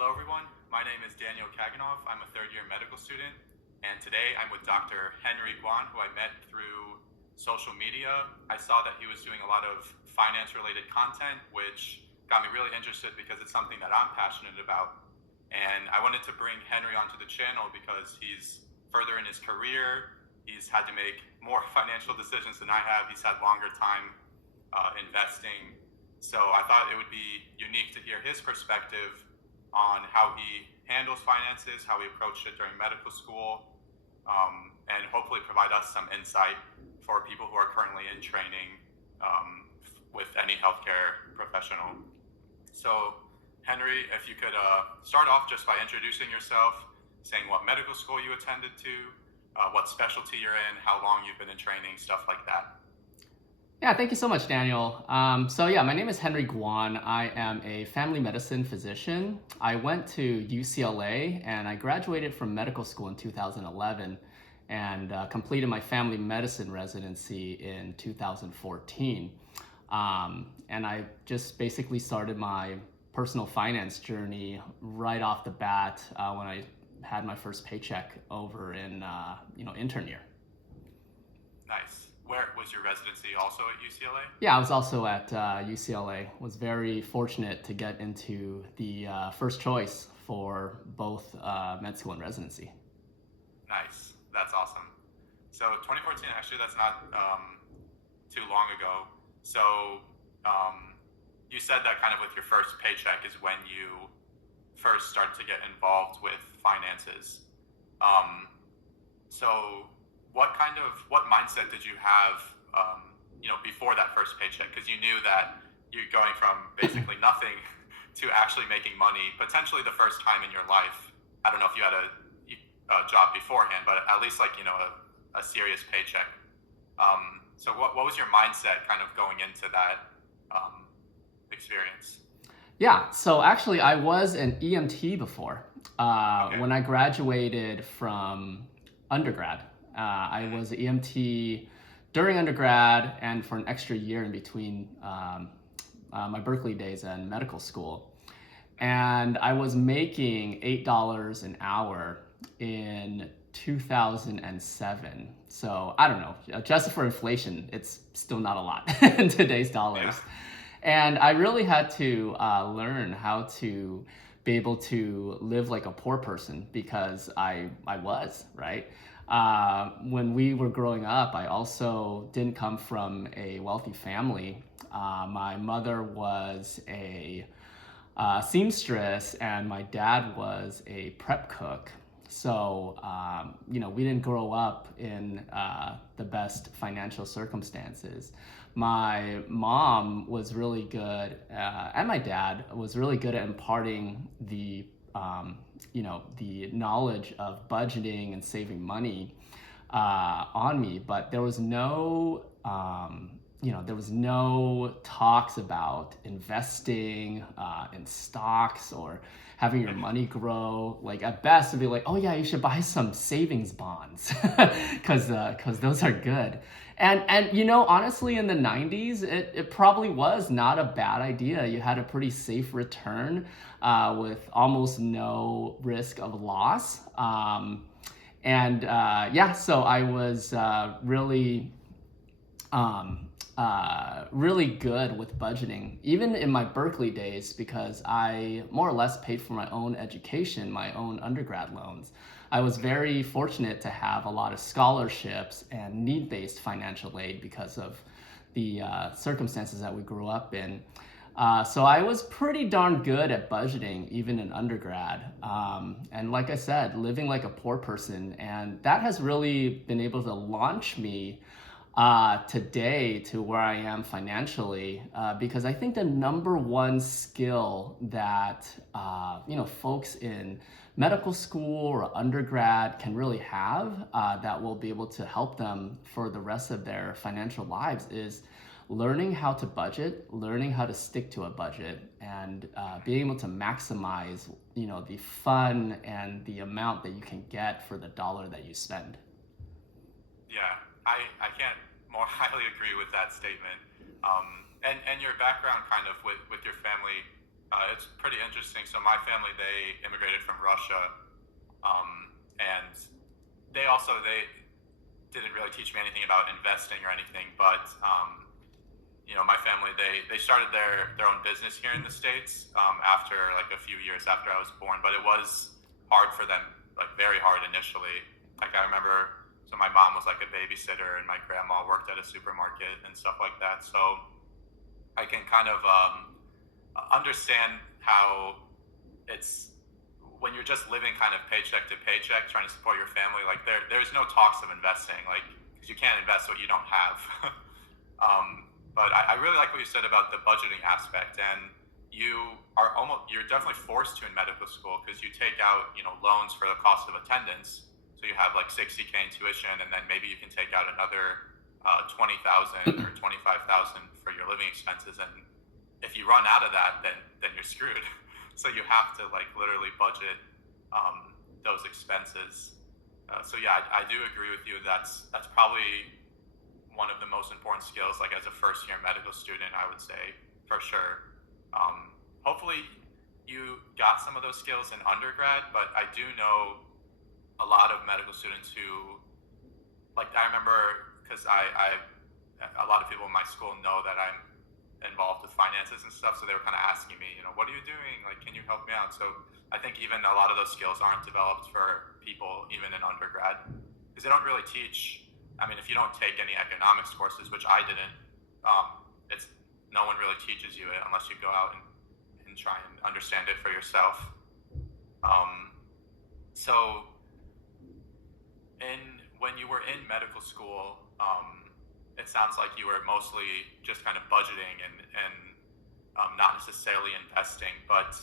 Hello everyone, my name is Daniel Kaganov. I'm a third-year medical student, and today I'm with Dr. Henry Guan, who I met through social media. I saw that he was doing a lot of finance-related content, which got me really interested because it's something that I'm passionate about. And I wanted to bring Henry onto the channel because he's further in his career. He's had to make more financial decisions than I have. He's had longer time investing. So I thought it would be unique to hear his perspective on how he handles finances, how he approached it during medical school, and hopefully provide us some insight for people who are currently in training with any healthcare professional. So, Henry, if you could start off just by introducing yourself, saying what medical school you attended to, what specialty you're in, how long you've been in training, stuff like that. Yeah, thank you so much, Daniel. My name is Henry Guan. I am a family medicine physician. I went to UCLA and I graduated from medical school in 2011 and completed my family medicine residency in 2014. And I just basically started my personal finance journey right off the bat when I had my first paycheck over in intern year. Nice. Where was your residency? Also at UCLA? Yeah, I was also at UCLA. Was very fortunate to get into the first choice for both med school and residency. Nice. That's awesome. So 2014, actually, that's not too long ago. So you said that kind of with your first paycheck is when you first started to get involved with finances. So what mindset did you have, before that first paycheck? Because you knew that you're going from basically nothing to actually making money, potentially the first time in your life. I don't know if you had a job beforehand, but at least a serious paycheck. So what was your mindset kind of going into that experience? Yeah, so actually I was an EMT before. Okay. When I graduated from undergrad. I was an EMT during undergrad and for an extra year in between my Berkeley days and medical school. And I was making $8 an hour in 2007. So I don't know, adjusted for inflation, it's still not a lot in today's dollars. Yeah. And I really had to learn how to be able to live like a poor person because I was, right? When we were growing up, I also didn't come from a wealthy family. My mother was a seamstress and my dad was a prep cook. So, we didn't grow up in the best financial circumstances. My mom was really good, and my dad was really good at imparting the knowledge of budgeting and saving money on me, but there was no talks about investing in stocks or having your money grow. Like at best, it'd be like, oh yeah, you should buy some savings bonds because those are good. And honestly, in the 90s, it probably was not a bad idea. You had a pretty safe return with almost no risk of loss. So I was really good with budgeting, even in my Berkeley days, because I more or less paid for my own education, my own undergrad loans. I was very fortunate to have a lot of scholarships and need-based financial aid because of the circumstances that we grew up in. So I was pretty darn good at budgeting, even in undergrad. And like I said, living like a poor person. And that has really been able to launch me today to where I am financially, because I think the number one skill that folks in medical school or undergrad can really have that will be able to help them for the rest of their financial lives is learning how to budget, learning how to stick to a budget, and being able to maximize the fun and the amount that you can get for the dollar that you spend. Yeah, I can't more highly agree with that statement. And your background kind of with your family It's pretty interesting. So my family, they immigrated from Russia, and they didn't really teach me anything about investing or anything. But my family, they started their own business here in the States after like a few years after I was born. But it was hard for them, like very hard initially. Like I remember, so my mom was like a babysitter, and my grandma worked at a supermarket and stuff like that. So I can kind of understand how it's when you're just living kind of paycheck to paycheck, trying to support your family. Like there's no talks of investing, like because you can't invest what you don't have. But I really like what you said about the budgeting aspect, and you're definitely forced to in medical school because you take out loans for the cost of attendance. So you have like 60K in tuition, and then maybe you can take out another 20,000 or 25,000 for your living expenses, and if you run out of that, then you're screwed. So you have to like literally budget those expenses. So yeah, I do agree with you. That's probably one of the most important skills. Like as a first year medical student, I would say for sure. Hopefully, you got some of those skills in undergrad, but I do know a lot of medical students who, like I remember because I a lot of people in my school know that I'm involved with finances and stuff, so they were kind of asking me, what are you doing? Like, can you help me out? So I think even a lot of those skills aren't developed for people even in undergrad because they don't really teach. I mean, if you don't take any economics courses, which I didn't, it's no one really teaches you it unless you go out and try and understand it for yourself. So when you were in medical school, it sounds like you were mostly just kind of budgeting and not necessarily investing. But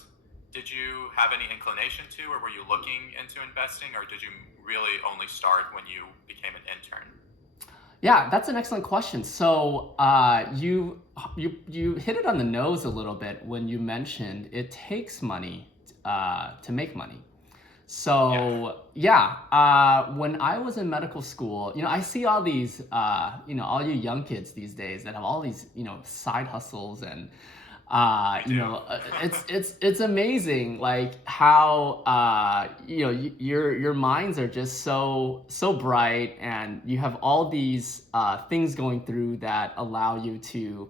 did you have any inclination to, or were you looking into investing, or did you really only start when you became an intern? Yeah, that's an excellent question. So you hit it on the nose a little bit when you mentioned it takes money to make money. So when I was in medical school, I see all these, all you young kids these days that have all these, side hustles, and it's amazing like how your minds are just so bright, and you have all these things going through that allow you to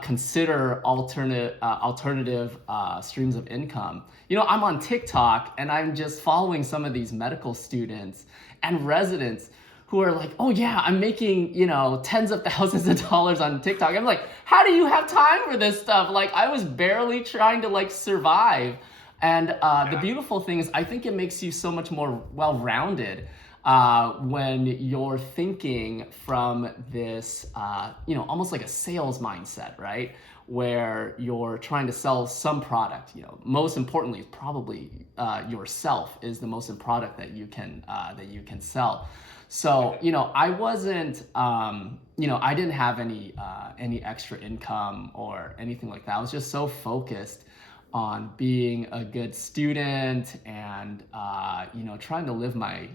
consider alternative streams of income. I'm on TikTok, and I'm just following some of these medical students and residents who are like, oh yeah, I'm making, tens of thousands of dollars on TikTok. I'm like, how do you have time for this stuff? Like, I was barely trying to like survive. And the beautiful thing is, I think it makes you so much more well-rounded when you're thinking from this, almost like a sales mindset, right? Where you're trying to sell some product. Most importantly, probably yourself is the most important product that you can sell. So, I wasn't, I didn't have any extra income or anything like that. I was just so focused on being a good student and, trying to live my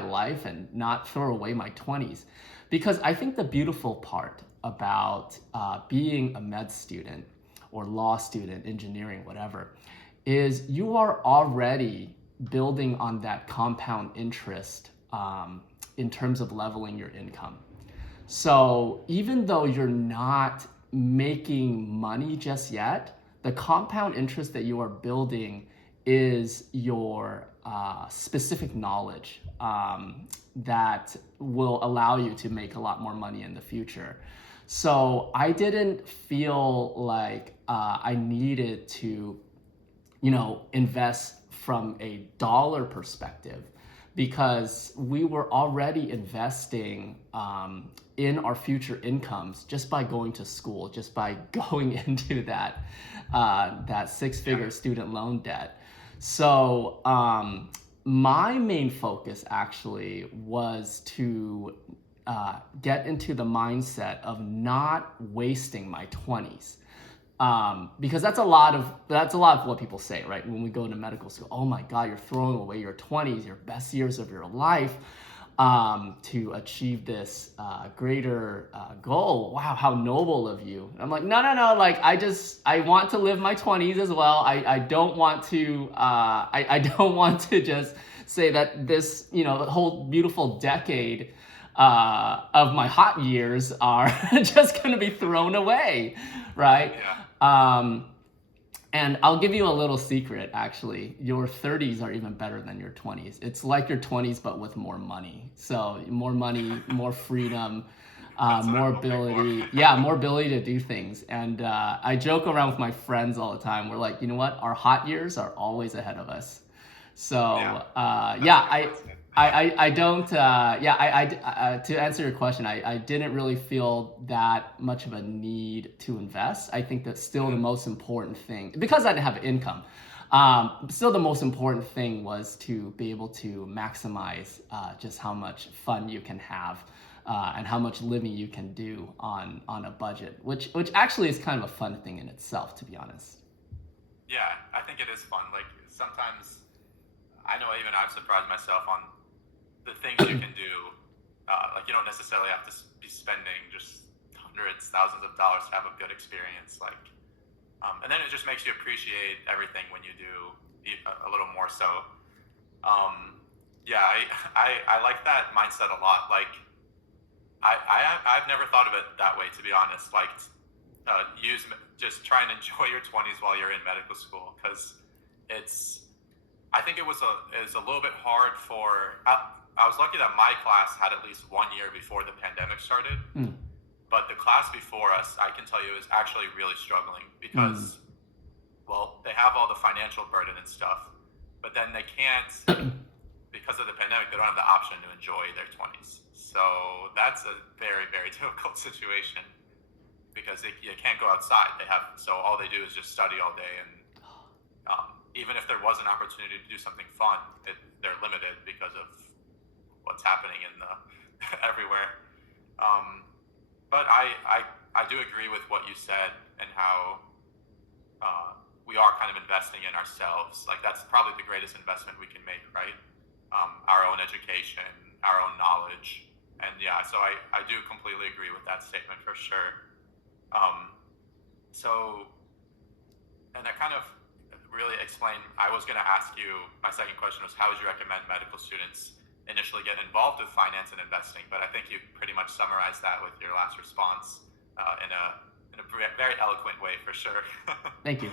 life and not throw away my 20s. Because I think the beautiful part about being a med student or law student, engineering, whatever, is you are already building on that compound interest in terms of leveling your income. So even though you're not making money just yet, the compound interest that you are building is your specific knowledge that will allow you to make a lot more money in the future. So I didn't feel like I needed to, invest from a dollar perspective, because we were already investing in our future incomes just by going to school, just by going into that six-figure student loan debt. So my main focus actually was to get into the mindset of not wasting my 20s. Because that's a lot of what people say, right? When we go into medical school, oh my God, you're throwing away your 20s, your best years of your life. to achieve this greater goal. Wow, how noble of you. And I'm like, no. Like, I want to live my 20s as well. I don't want to, I don't want to just say that this, the whole beautiful decade of my hot years are just going to be thrown away, right? Yeah. And I'll give you a little secret, actually. Your 30s are even better than your 20s. It's like your 20s, but with more money. So more money, more freedom, more ability. Yeah, more ability to do things. And I joke around with my friends all the time. We're like, you know what? Our hot years are always ahead of us. So I don't, to answer your question, I didn't really feel that much of a need to invest. I think that's still the most important thing, because I didn't have income. Still the most important thing was to be able to maximize just how much fun you can have and how much living you can do on a budget, which actually is kind of a fun thing in itself, to be honest. Yeah, I think it is fun. Like, sometimes I know even I've surprised myself on the things you can do. Like, you don't necessarily have to be spending just hundreds, thousands of dollars to have a good experience. Like, and then it just makes you appreciate everything when you do a little more. So, yeah, I like that mindset a lot. Like, I've never thought of it that way, to be honest. Like, just try and enjoy your 20s while you're in medical school, because I think it was a little bit hard for. I was lucky that my class had at least 1 year before the pandemic started. But the class before us, I can tell you, is actually really struggling because, well, they have all the financial burden and stuff, but then they can't, because of the pandemic, they don't have the option to enjoy their 20s. So that's a very, very difficult situation, because you can't go outside. So all they do is just study all day, and even if there was an opportunity to do something fun, they're limited because of what's happening in everywhere. But I do agree with what you said, and how we are kind of investing in ourselves. Like, that's probably the greatest investment we can make, right? Our own education, our own knowledge. And yeah, so I do completely agree with that statement for sure. And that kind of really explained, I was going to ask you, my second question was, how would you recommend medical students initially get involved with finance and investing? But I think you pretty much summarized that with your last response in a very eloquent way, for sure. Thank you.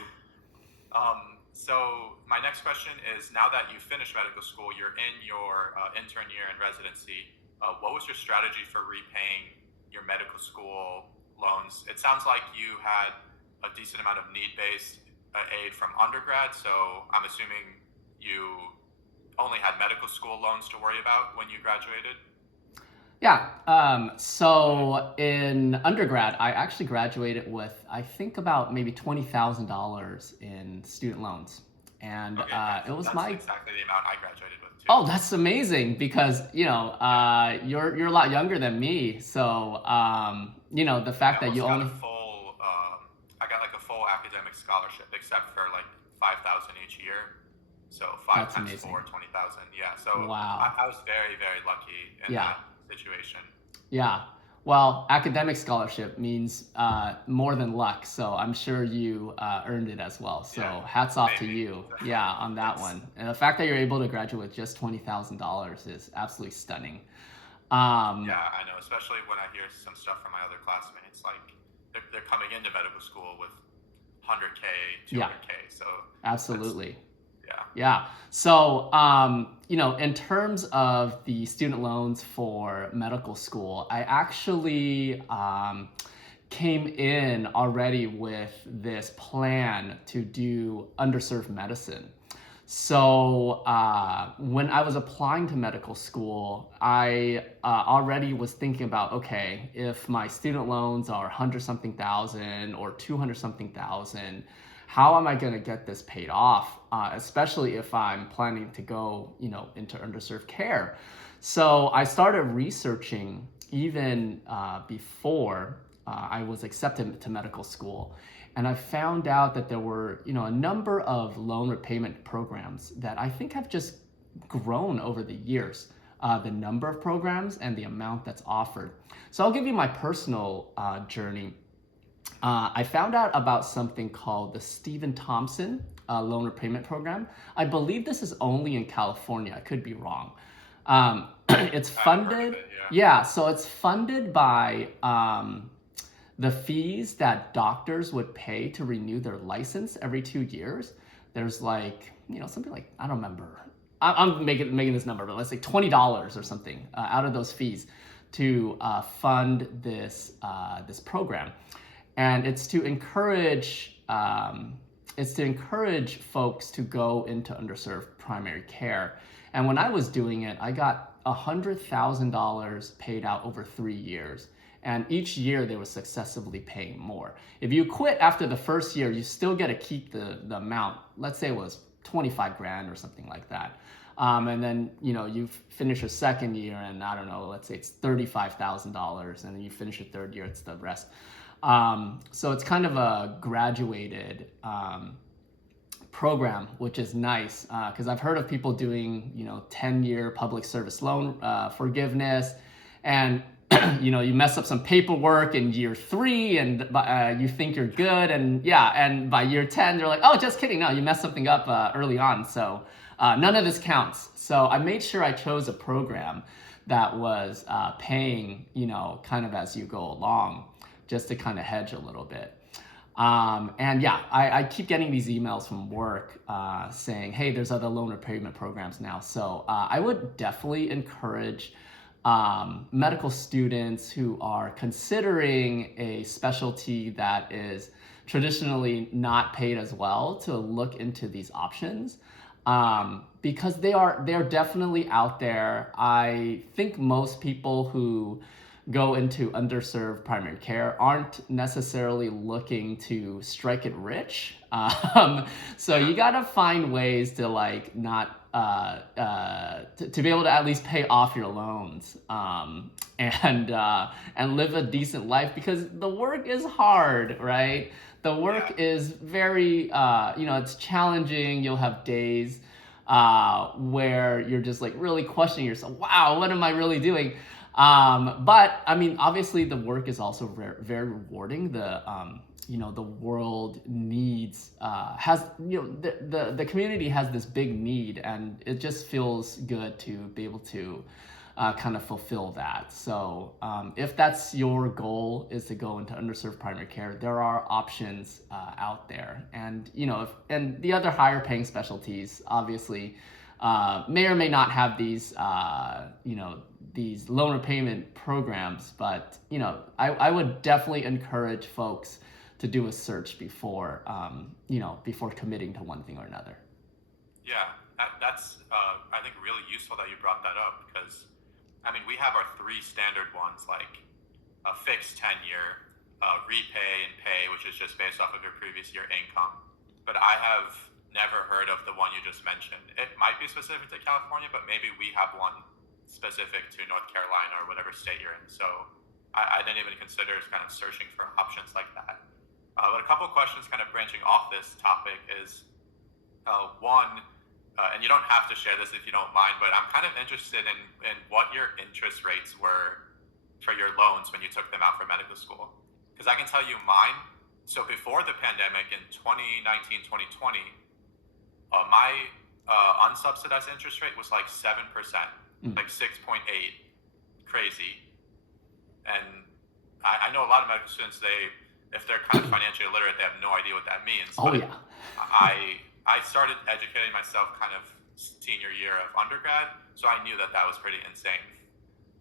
So my next question is, now that you finished medical school, you're in your intern year in residency, what was your strategy for repaying your medical school loans? It sounds like you had a decent amount of need-based aid from undergrad, so I'm assuming you only had medical school loans to worry about when you graduated? Yeah. So in undergrad, I actually graduated with, I think, about maybe $20,000 in student loans. And Okay, it was that's exactly the amount I graduated with too. Oh, that's amazing, because you're a lot younger than me. So the fact that you only I got like a full academic scholarship, except for like 5,000 each year. So five That's times amazing. 4, 20,000. Yeah. So Wow. I was very, very lucky in Yeah. that situation. Yeah. Well, academic scholarship means more than luck, so I'm sure you earned it as well. So Yeah, hats off to maybe. you, yeah, on that one. And the fact that you're able to graduate with just $20,000 is absolutely stunning. Yeah, I know. Especially when I hear some stuff from my other classmates, like they're coming into medical school with 100K, 200K. So Absolutely. Yeah. Yeah. So, in terms of the student loans for medical school, I actually came in already with this plan to do underserved medicine. So when I was applying to medical school, I already was thinking about, okay, if my student loans are 100 something thousand or 200 something thousand, how am I going to get this paid off, especially if I'm planning to go, into underserved care? So I started researching even before I was accepted to medical school. And I found out that there were, a number of loan repayment programs that I think have just grown over the years. the number of programs and the amount that's offered. So I'll give you my personal journey. I found out about something called the Stephen Thompson loan repayment program. I believe this is only in California. I could be wrong. It's funded. Yeah, so it's funded by the fees that doctors would pay to renew their license every 2 years. There's like, something like, I don't remember. I'm making this number, but let's say $20 or something out of those fees to fund this program, and it's to encourage folks to go into underserved primary care. And when I was doing it, I got $100,000 paid out over 3 years. And each year they were successively paying more. If you quit after the first year, you still get to keep the amount. Let's say it was 25 grand or something like that. And then, you finish your second year and I don't know, let's say it's $35,000, and then you finish your third year, it's the rest. So it's kind of a graduated program, which is nice, because I've heard of people doing, 10-year public service loan forgiveness, and you mess up some paperwork in year 3 and you think you're good, and by year 10 they're like, oh, just kidding, no, you messed something up early on, so none of this counts. So I made sure I chose a program that was paying, kind of as you go along, just to kind of hedge a little bit. And yeah, I keep getting these emails from work saying, hey, there's other loan repayment programs now. So I would definitely encourage medical students who are considering a specialty that is traditionally not paid as well to look into these options, because they're definitely out there. I think most people who go into underserved primary care aren't necessarily looking to strike it rich. So you gotta find ways to to be able to at least pay off your loans, and live a decent life, because the work is hard, right? The work is very, it's challenging. You'll have days where you're just like really questioning yourself. Wow, what am I really doing? But I mean, obviously the work is also very, very rewarding. The world needs, the community has this big need, and it just feels good to be able to kind of fulfill that. So if that's your goal, is to go into underserved primary care, there are options out there. And, and the other higher paying specialties, obviously, may or may not have these, these loan repayment programs, but I would definitely encourage folks to do a search before before committing to one thing or another. Yeah, that's I think really useful that you brought that up, because I mean, we have our 3 standard ones, like a fixed 10-year, repay and pay, which is just based off of your previous year income. But I have never heard of the one you just mentioned. It might be specific to California, but maybe we have one specific to North Carolina or whatever state you're in. So I didn't even consider kind of searching for options like that. But a couple of questions kind of branching off this topic is, one, and you don't have to share this if you don't mind, but I'm kind of interested in what your interest rates were for your loans when you took them out for medical school. Because I can tell you mine. So before the pandemic in 2019, 2020, my unsubsidized interest rate was like 7%, like 6.8, crazy. And I know a lot of medical students, if they're kind of financially illiterate, they have no idea what that means. Oh, but yeah. I started educating myself kind of senior year of undergrad, so I knew that was pretty insane.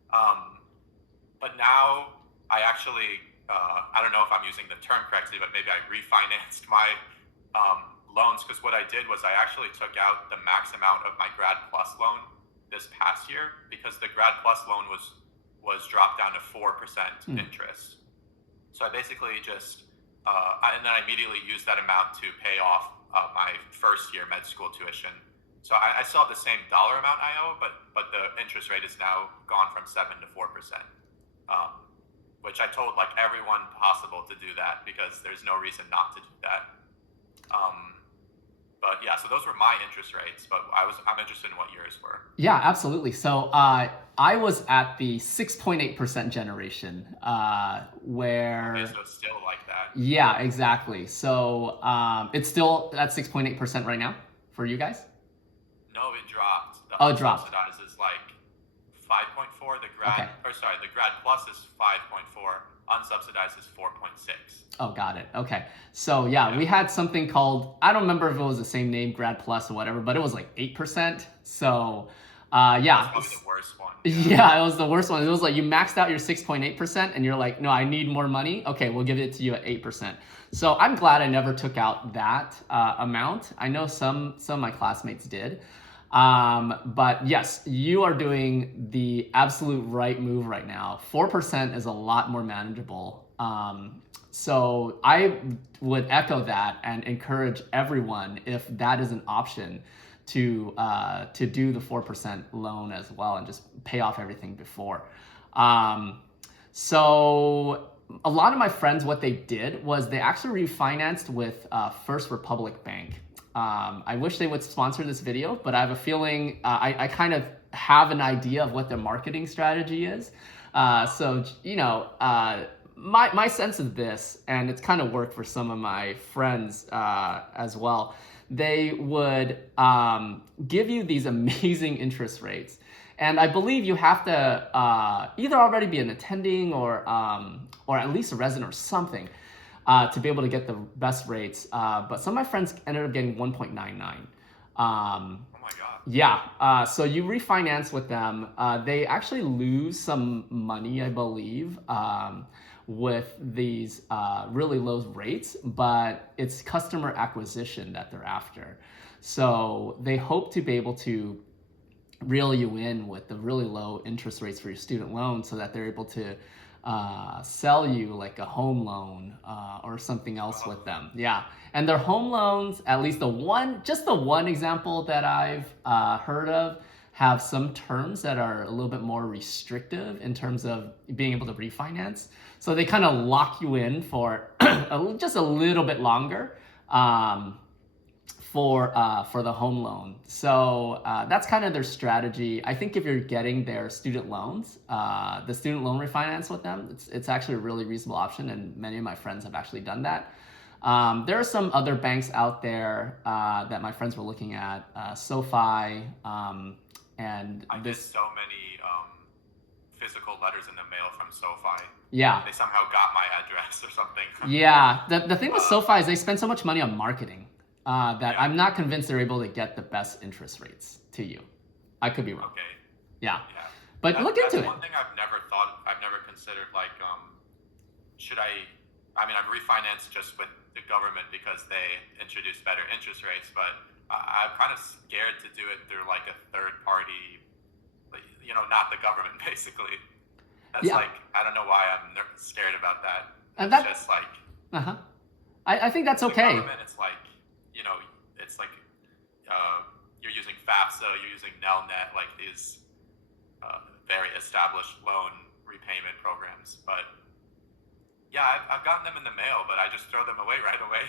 But now I actually, I don't know if I'm using the term correctly, but maybe I refinanced my loans, because what I did was I actually took out the max amount of my Grad Plus loan this past year, because the Grad Plus loan was dropped down to 4% interest. So I basically just, and then I immediately used that amount to pay off my first year med school tuition. So I still have the same dollar amount I owe, but the interest rate is now gone from 7 to 4%, which I told like everyone possible to do that, because there's no reason not to do that. But yeah, so those were my interest rates, but I'm interested in what yours were. Yeah, absolutely. So I was at the 6.8% generation, where Okay, so it's still like that. yeah, exactly. So it's still at 6.8% right now for you guys. No, it dropped. The Oh, it dropped. unsubsidized is like 5.4. Okay. The grad plus is 5.4. Unsubsidized is 4.6. Oh, got it. Okay. So yeah, we had something called, I don't remember if it was the same name, Grad Plus or whatever, but it was like 8%. So yeah. That's probably the worst one. Yeah, it was the worst one. It was like you maxed out your 6.8% and you're like, no, I need more money. Okay, we'll give it to you at 8%. So I'm glad I never took out that amount. I know some of my classmates did. But yes, you are doing the absolute right move right now. 4% is a lot more manageable. So I would echo that and encourage everyone, if that is an option, to do the 4% loan as well and just pay off everything before. So a lot of my friends, what they did was they actually refinanced with First Republic Bank. I wish they would sponsor this video, but I have a feeling I kind of have an idea of what their marketing strategy is. So, you know, my sense of this, and it's kind of worked for some of my friends as well, they would give you these amazing interest rates. And I believe you have to either already be an attending or at least a resident or something to be able to get the best rates. But some of my friends ended up getting 1.99. Oh my God. Yeah, so you refinance with them. They actually lose some money, I believe, with these really low rates, but it's customer acquisition that they're after. So they hope to be able to reel you in with the really low interest rates for your student loan so that they're able to sell you like a home loan or something else with them. Yeah, and their home loans, at least the one example that I've heard of, have some terms that are a little bit more restrictive in terms of being able to refinance. So they kind of lock you in for just a little bit longer for the home loan. So that's kind of their strategy. I think if you're getting their student loans, the student loan refinance with them, it's actually a really reasonable option, and many of my friends have actually done that. There are some other banks out there that my friends were looking at, SoFi, and I get so many physical letters in the mail from SoFi. Yeah. They somehow got my address or something. Yeah. The thing with SoFi is they spend so much money on marketing that I'm not convinced they're able to get the best interest rates to you. I could be wrong. Okay. Yeah. But look into it. One thing I've never considered, like, I mean, I've refinanced just with the government because they introduced better interest rates, but I'm kind of scared to do it through like a third party, you know, not the government, basically. That's like, I don't know why I'm scared about that. It's just like, I think that's okay. The government, it's like, you know, it's like you're using FAFSA, you're using Nelnet, like these very established loan repayment programs. But yeah, I've gotten them in the mail, but I just throw them away right away.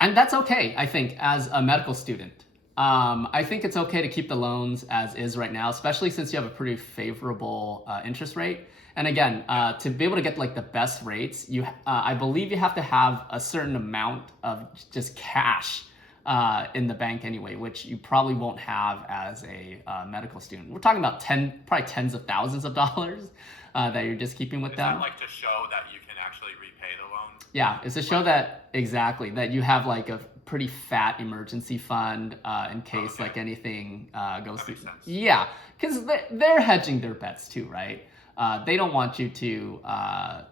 And that's okay, I think, as a medical student. I think it's okay to keep the loans as is right now, especially since you have a pretty favorable interest rate. And again, to be able to get like the best rates, I believe you have to have a certain amount of just cash in the bank anyway, which you probably won't have as a medical student. We're talking about probably tens of thousands of dollars that you're just keeping with them. Is that like to show that you can actually repay the loan? Yeah, it's to show that, exactly, that you have like a pretty fat emergency fund in case like anything goes through. Yeah, because they're hedging their bets too, right? They don't want you to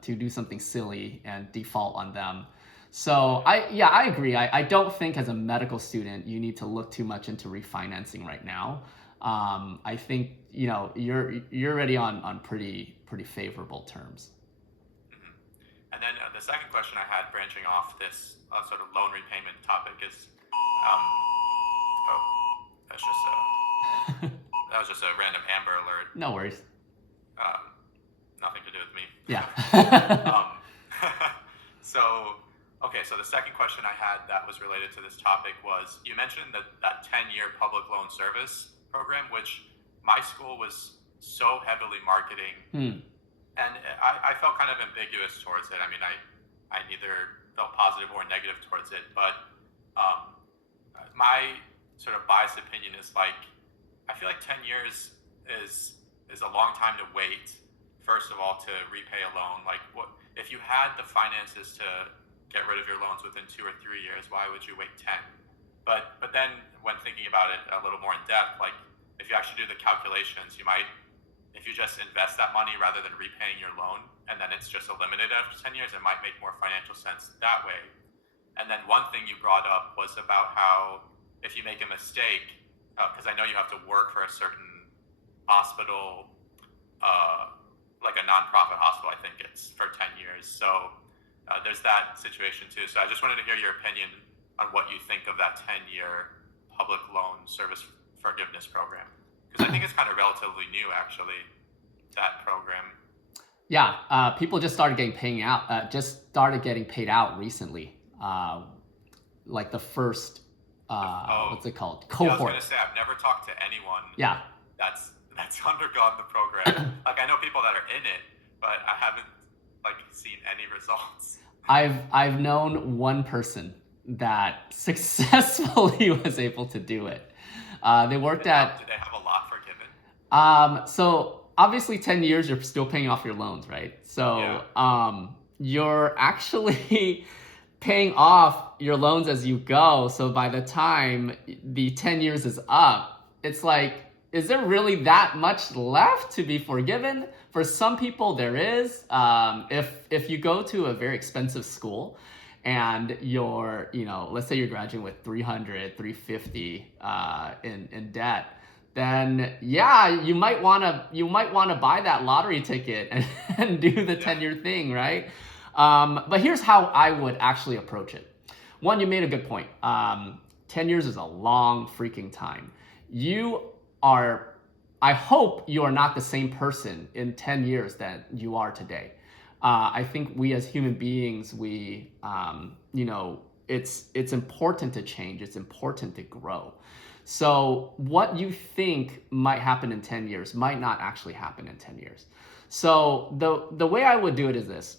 do something silly and default on them. So I agree. I don't think as a medical student you need to look too much into refinancing right now. I think you're already on pretty favorable terms. And then the second question I had, branching off this sort of loan repayment topic, is that was just a random Amber Alert. No worries. Nothing to do with me. Yeah. So, Okay, so the second question I had that was related to this topic was, you mentioned that 10-year public loan service program, which my school was so heavily marketing, Hmm. and I felt kind of ambiguous towards it. I mean, I neither felt positive or negative towards it, but um, my sort of biased opinion is like, I feel like 10 years is a long time to wait, first of all, to repay a loan. Like, what if you had the finances to get rid of your loans within 2 or 3 years? Why would you wait 10? But then when thinking about it a little more in depth, like if you actually do the calculations, you might, if you just invest that money rather than repaying your loan, and then it's just eliminated after 10 years, it might make more financial sense that way. And then one thing you brought up was about how if you make a mistake, because I know you have to work for a certain hospital, like a nonprofit hospital, I think it's for 10 years. So there's that situation too. So I just wanted to hear your opinion on what you think of that 10-year public loan service forgiveness program. Because I think it's kind of relatively new, actually, that program. Yeah, people just started getting paid out recently. Like the first, what's it called? Yeah, I was Cohort. going to say, I've never talked to anyone Yeah. that's undergone the program. Like, I know people that are in it, but I haven't like seen any results. I've known one person that successfully was able to do it. They worked at. Did they have a lot forgiven? So obviously 10 years you're still paying off your loans, right? So you're actually paying off your loans as you go. So by the time the 10 years is up, it's like, is there really that much left to be forgiven? For some people, there is. If you go to a very expensive school and you're, let's say you're graduating with 300, 350 in debt, then yeah, you might want to buy that lottery ticket and do the 10-year thing, right? But here's how I would actually approach it. One, you made a good point. 10 years is a long freaking time. I hope you are not the same person in 10 years that you are today. I think we as human beings, it's important to change. It's important to grow. So what you think might happen in 10 years might not actually happen in 10 years. So the way I would do it is this.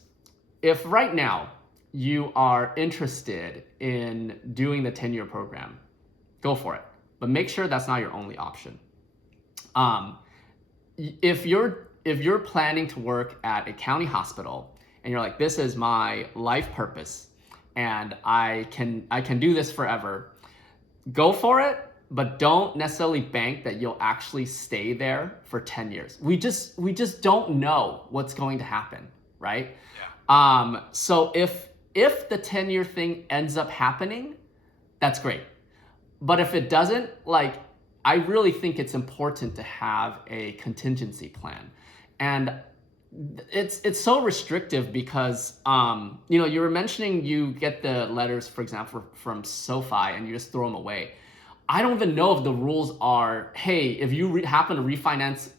If right now you are interested in doing the 10-year program, go for it. But make sure that's not your only option. If you're planning to work at a county hospital and you're like, this is my life purpose and I can do this forever, go for it, but don't necessarily bank that you'll actually stay there for 10 years. We just don't know what's going to happen, right? Yeah. So if the 10-year thing ends up happening, that's great. But if it doesn't, like, I really think it's important to have a contingency plan. And it's so restrictive because, you were mentioning you get the letters, for example, from SoFi and you just throw them away. I don't even know if the rules are, hey, if you happen to refinance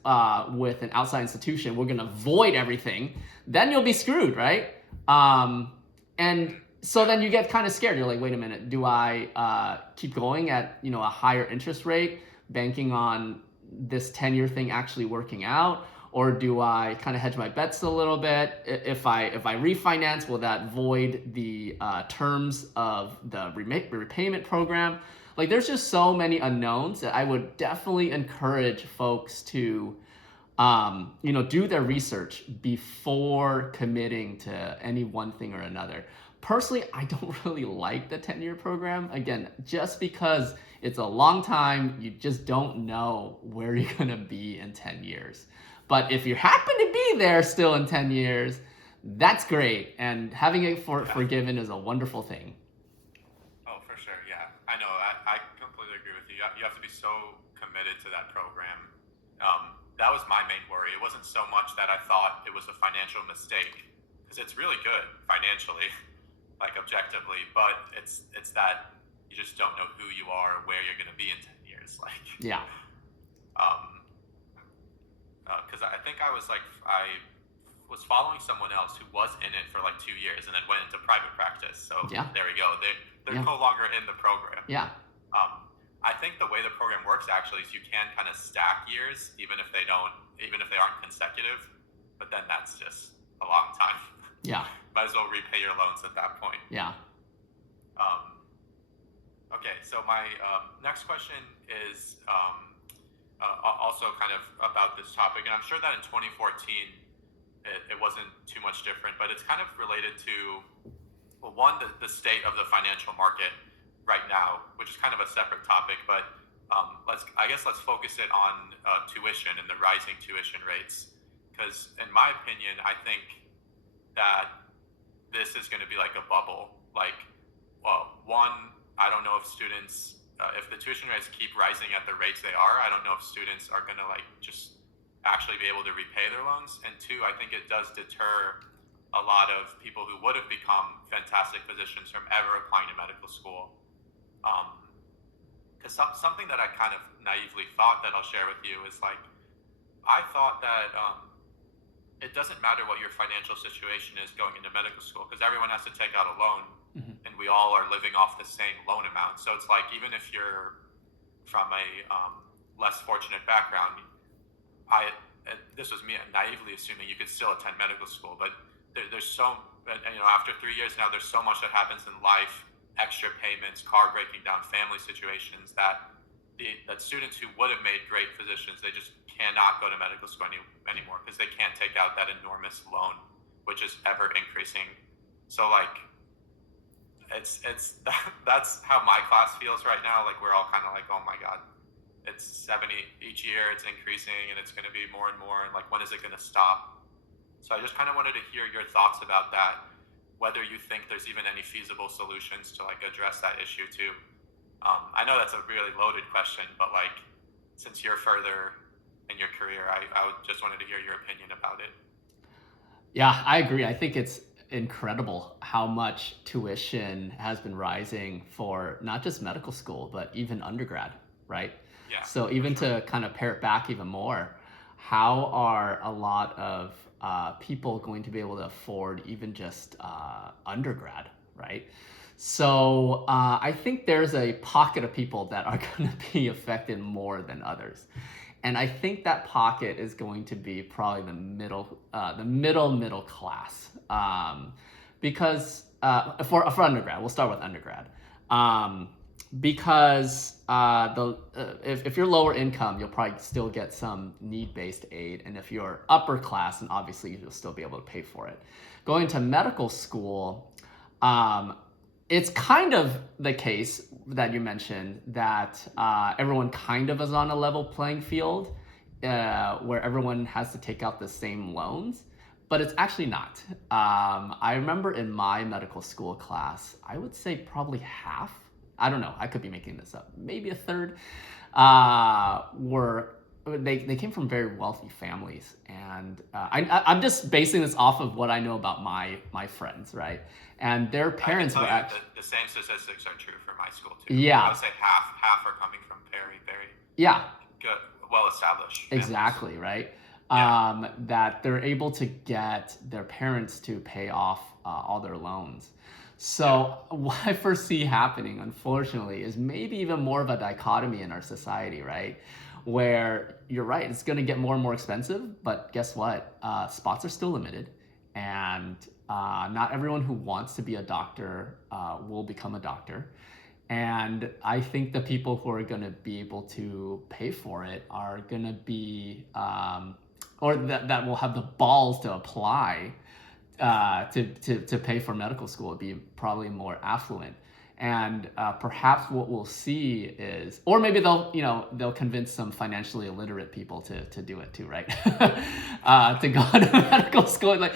with an outside institution, we're going to void everything. Then you'll be screwed, right? And so then you get kind of scared. You're like, wait a minute, do I keep going at a higher interest rate, banking on this 10-year thing actually working out? Or do I kind of hedge my bets a little bit? If I refinance, will that void the terms of the repayment program? Like, there's just so many unknowns that I would definitely encourage folks to do their research before committing to any one thing or another. Personally, I don't really like the 10-year program. Again, just because it's a long time, you just don't know where you're going to be in 10 years. But if you happen to be there still in 10 years, that's great. And having it forgiven is a wonderful thing. Oh, for sure. Yeah, I know. I completely agree with you. You have to be so committed to that program. That was my main worry. It wasn't so much that I thought it was a financial mistake, because it's really good financially, like objectively, but it's that you just don't know who you are or where you're going to be in 10 years. Like, because I think I was was following someone else who was in it for like 2 years and then went into private practice. So Yeah. there we go. They're Yeah. no longer in the program. Yeah. I think the way the program works actually is you can kind of stack years, even if they aren't consecutive. But then that's just a long time. Yeah. Might as well repay your loans at that point. Yeah. Okay, so my next question is also kind of about this topic, and I'm sure that in 2014 it wasn't too much different, but it's kind of related to, well, one, the state of the financial market right now, which is kind of a separate topic, but let's focus it on tuition and the rising tuition rates, because in my opinion, I think that this is going to be like a bubble. Like, well, one, I don't know if students, if the tuition rates keep rising at the rates they are, I don't know if students are going to like just actually be able to repay their loans. And two, I think it does deter a lot of people who would have become fantastic physicians from ever applying to medical school. Because something that I kind of naively thought that I'll share with you is like, I thought that it doesn't matter what your financial situation is going into medical school, because everyone has to take out a loan, and we all are living off the same loan amount. So it's like, even if you're from a less fortunate background, this was me naively assuming you could still attend medical school, but there's so, after 3 years now, there's so much that happens in life, extra payments, car breaking down, family situations, that students who would have made great physicians, they just cannot go to medical school anymore because they can't take out that enormous loan, which is ever increasing. So like, that's how my class feels right now. Like, we're all kind of like, oh my God, it's 70 each year, it's increasing, and it's going to be more and more, and like, when is it going to stop? So I just kind of wanted to hear your thoughts about that, whether you think there's even any feasible solutions to like address that issue too. I know that's a really loaded question, but like, since you're further in your career, I just wanted to hear your opinion about it. Yeah, I agree. I think it's incredible how much tuition has been rising for not just medical school, but even undergrad, right? Yeah. So even to kind of pare it back even more, how are a lot of people going to be able to afford even just undergrad, right? So I think there's a pocket of people that are going to be affected more than others. And I think that pocket is going to be probably the middle class, because for undergrad, we'll start with undergrad, because if you're lower income, you'll probably still get some need-based aid, and if you're upper class, then obviously you'll still be able to pay for it. Going to medical school, it's kind of the case that you mentioned that everyone kind of is on a level playing field, where everyone has to take out the same loans, but it's actually not. I remember in my medical school class, I would say probably half, I don't know, I could be making this up, maybe a third, they came from very wealthy families. And I'm just basing this off of what I know about my friends, right? And their parents were actually... The same statistics are true for my school too. Yeah. I would say half are coming from very, very good, well-established families. Exactly, right? Yeah. That they're able to get their parents to pay off all their loans. So what I foresee happening, unfortunately, is maybe even more of a dichotomy in our society, right? Where you're right, it's going to get more and more expensive, but guess what? Spots are still limited, and not everyone who wants to be a doctor will become a doctor. And I think the people who are going to be able to pay for it are going to be, or that will have the balls to apply to pay for medical school, would be probably more affluent. And perhaps what we'll see is, or maybe they'll convince some financially illiterate people to do it too, right? To go to medical school, like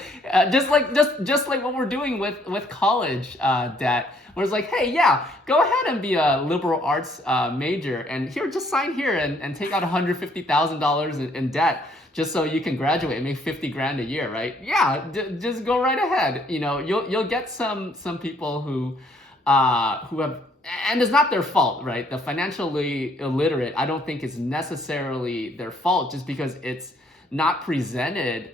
just like what we're doing with college debt, where it's like, hey, yeah, go ahead and be a liberal arts major, and here, just sign here and take out $150,000 in debt, just so you can graduate and make 50 grand a year, right? Yeah, just go right ahead. You'll get some people who have, and it's not their fault, right? The financially illiterate, I don't think is necessarily their fault, just because it's not presented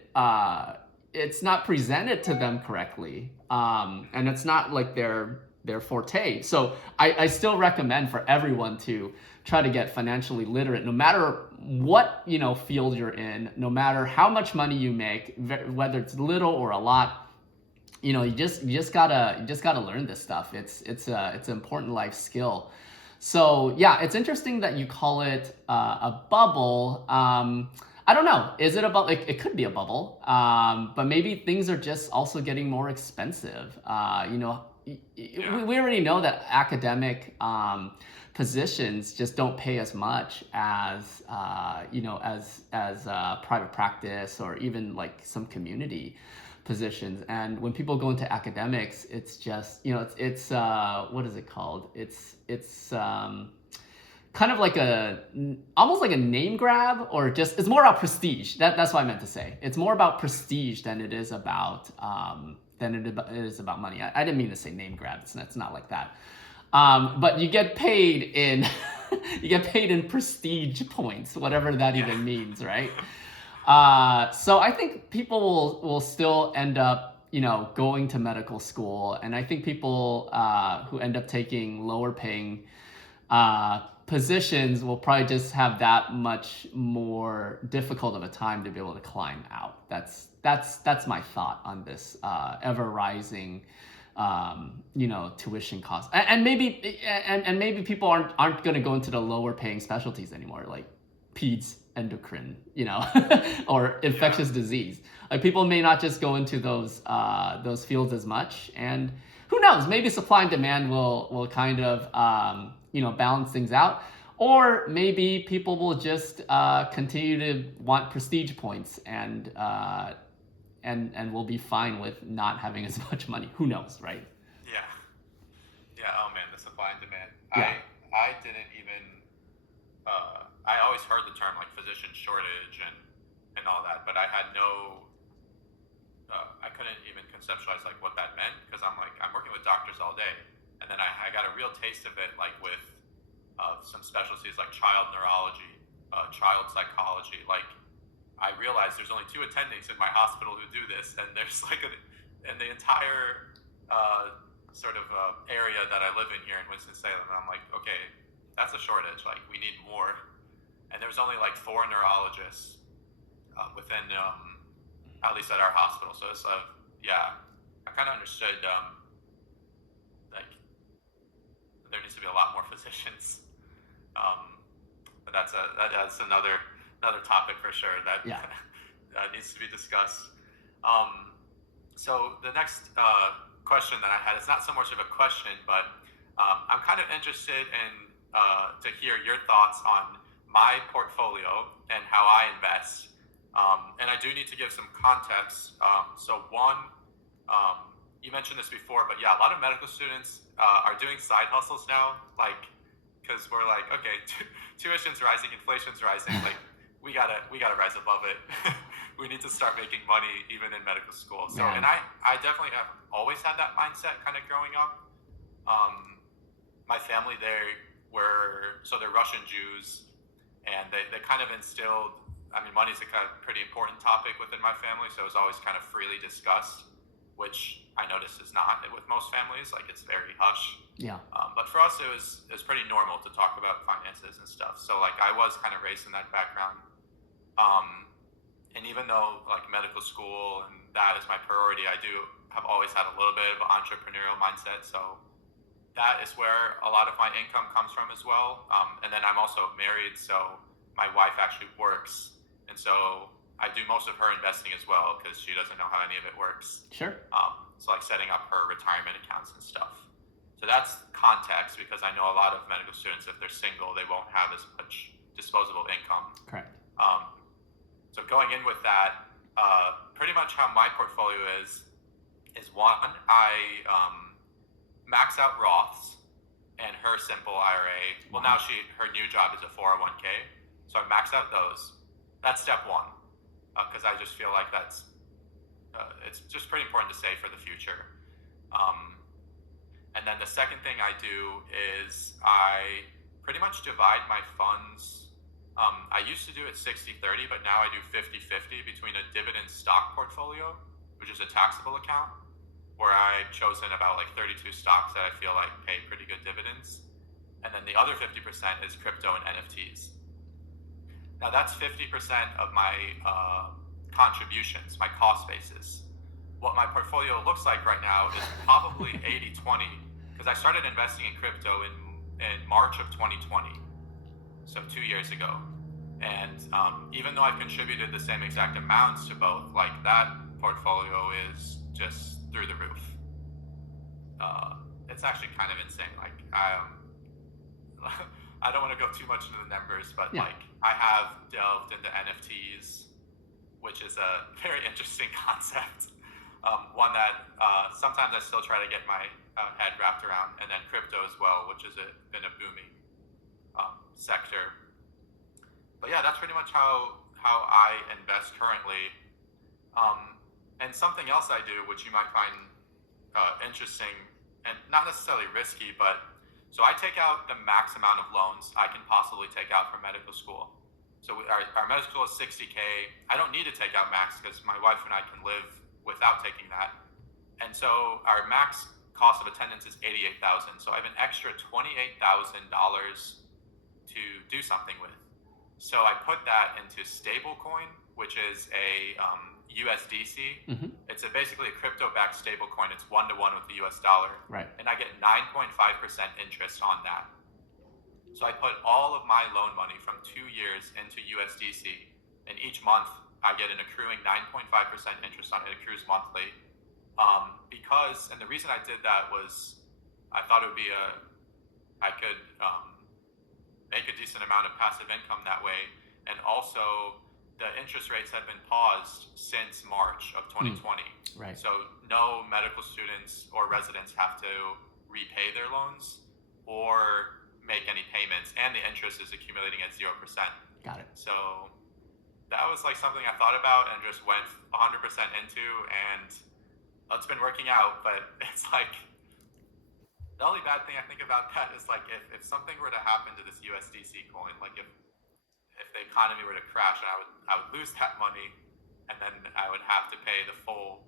it's not presented to them correctly, and it's not like their forte. So I still recommend for everyone to try to get financially literate, no matter what field you're in, no matter how much money you make, whether it's little or a lot. You just gotta learn this stuff. It's an important life skill. So yeah, it's interesting that you call it a bubble. I don't know. Is it about like it could be a bubble, but maybe things are just also getting more expensive. We already know that academic positions just don't pay as much as private practice or even like some community positions. And when people go into academics, it's just it's what is it called? It's kind of like almost like a name grab, or just it's more about prestige. That's what I meant to say. It's more about prestige than it is about money. I didn't mean to say name grab. It's not like that. But you get paid in you get paid in prestige points, whatever that even means, right? So I think people will still end up, going to medical school, and I think people who end up taking lower paying positions will probably just have that much more difficult of a time to be able to climb out. That's my thought on this ever rising tuition costs, and maybe people aren't going to go into the lower paying specialties anymore, like peds endocrine, or infectious disease. Like people may not just go into those fields as much, and who knows? Maybe supply and demand will kind of balance things out, or maybe people will just continue to want prestige points and will be fine with not having as much money. Who knows, right? Yeah. Oh man, the supply and demand. Yeah. I didn't even. I always heard the term like physician shortage and all that, but I had no. I couldn't even conceptualize like what that meant, because I'm working with doctors all day, and then I got a real taste of it like with some specialties like child neurology, child psychology. Like I realized there's only 2 attendings in my hospital who do this, and there's like in the entire area that I live in here in Winston-Salem, and I'm like, okay, that's a shortage. Like we need more, and there's only like 4 neurologists within at least at our hospital. So it's I kind of understood like there needs to be a lot more physicians. But that's another topic for sure that needs to be discussed. So the next question that I had, it's not so much of a question, but I'm kind of interested in to hear your thoughts on my portfolio and how I invest. And I do need to give some context. So one, you mentioned this before, but yeah, a lot of medical students are doing side hustles now, like, because we're like, okay, tuition's rising, inflation's rising, like we gotta rise above it. We need to start making money even in medical school. So, and I definitely have always had that mindset kind of growing up. My family, they're Russian Jews, and they kind of instilled, money's a kind of pretty important topic within my family, so it was always kind of freely discussed, which I noticed is not with most families. Like it's very hush. Yeah. But for us, it was pretty normal to talk about finances and stuff. So like I was kind of raised in that background. And even though like medical school and that is my priority, I do have always had a little bit of an entrepreneurial mindset. So that is where a lot of my income comes from as well. And then I'm also married, so my wife actually works, and so I do most of her investing as well, because she doesn't know how any of it works. Sure. So like setting up her retirement accounts and stuff. So that's context, because I know a lot of medical students, if they're single, they won't have as much disposable income. Correct. So going in with that, pretty much how my portfolio is one, I max out Roths and her simple IRA. Well, now her new job is a 401k, so I max out those. That's step one, because I just feel like that's it's just pretty important to save for the future. And then the second thing I do is I pretty much divide my funds. I used to do it 60-30, but now I do 50-50 between a dividend stock portfolio which is a taxable account, where I've chosen about like 32 stocks that I feel like pay pretty good dividends. And then the other 50% is crypto and NFTs. Now that's 50% of my contributions, my cost basis. What my portfolio looks like right now is probably 80-20, because I started investing in crypto in March of 2020, so 2 years ago. And even though I've contributed the same exact amounts to both, like that portfolio is just through the roof. It's actually kind of insane. Like I don't want to go too much into the numbers, but like I have delved into NFTs, which is a very interesting concept. One that sometimes I still try to get my head wrapped around, and then crypto as well, which has been a booming sector. But yeah, that's pretty much how I invest currently. And something else I do, which you might find interesting and not necessarily risky, but so I take out the max amount of loans I can possibly take out for medical school. So our medical school is $60K. I don't need to take out max because my wife and I can live without taking that. And so our max cost of attendance is $88,000. So I have an extra $28,000 to do something with. So I put that into stablecoin, which is a USDC. Mm-hmm. It's basically a crypto-backed stablecoin. It's 1-to-1 with the US dollar. Right. And I get 9.5% interest on that. So I put all of my loan money from 2 years into USDC. And each month I get an accruing 9.5% interest on it. It accrues monthly. And the reason I did that was I thought it would be I could make a decent amount of passive income that way. And also the interest rates have been paused since March of 2020. Right. So no medical students or residents have to repay their loans or make any payments, and the interest is accumulating at 0%. Got it. So that was like something I thought about and just went 100% into, and it's been working out. But it's like the only bad thing I think about that is like if something were to happen to this USDC coin, like if the economy were to crash, and I would lose that money, and then I would have to pay the full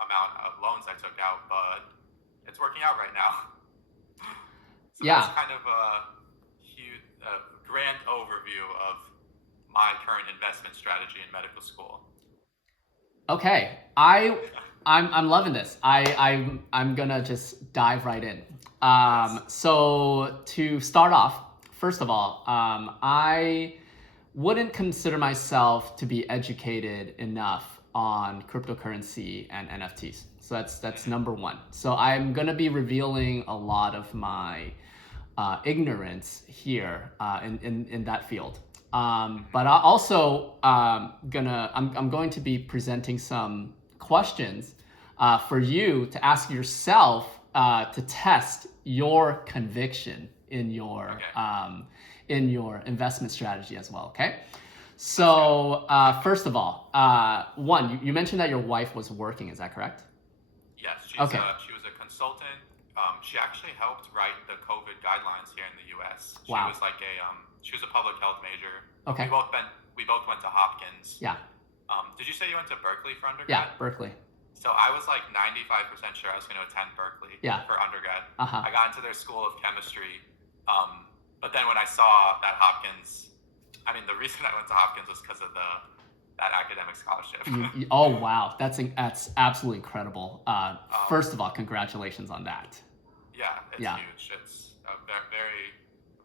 amount of loans I took out. But it's working out right now. So that's kind of a huge, grand overview of my current investment strategy in medical school. Okay, I'm loving this. I'm gonna just dive right in. So to start off, first of all, I wouldn't consider myself to be educated enough on cryptocurrency and NFTs. So that's number one. So I'm gonna be revealing a lot of my ignorance here in that field. But I also I'm going to be presenting some questions for you to ask yourself to test your conviction in your investment strategy as well. Okay. So first of all, one, you mentioned that your wife was working. Is that correct? Yes. She was a consultant. She actually helped write the COVID guidelines here in the U.S. She was like she was a public health major. Okay. We both went to Hopkins. Yeah. Did you say you went to Berkeley for undergrad? Yeah, Berkeley. So I was like 95% sure I was going to attend Berkeley for undergrad. Uh-huh. I got into their school of chemistry. But then when I saw that Hopkins, I mean, the reason I went to Hopkins was because of that academic scholarship. Oh, wow. That's absolutely incredible. First of all, congratulations on that. Yeah, it's huge. It's very,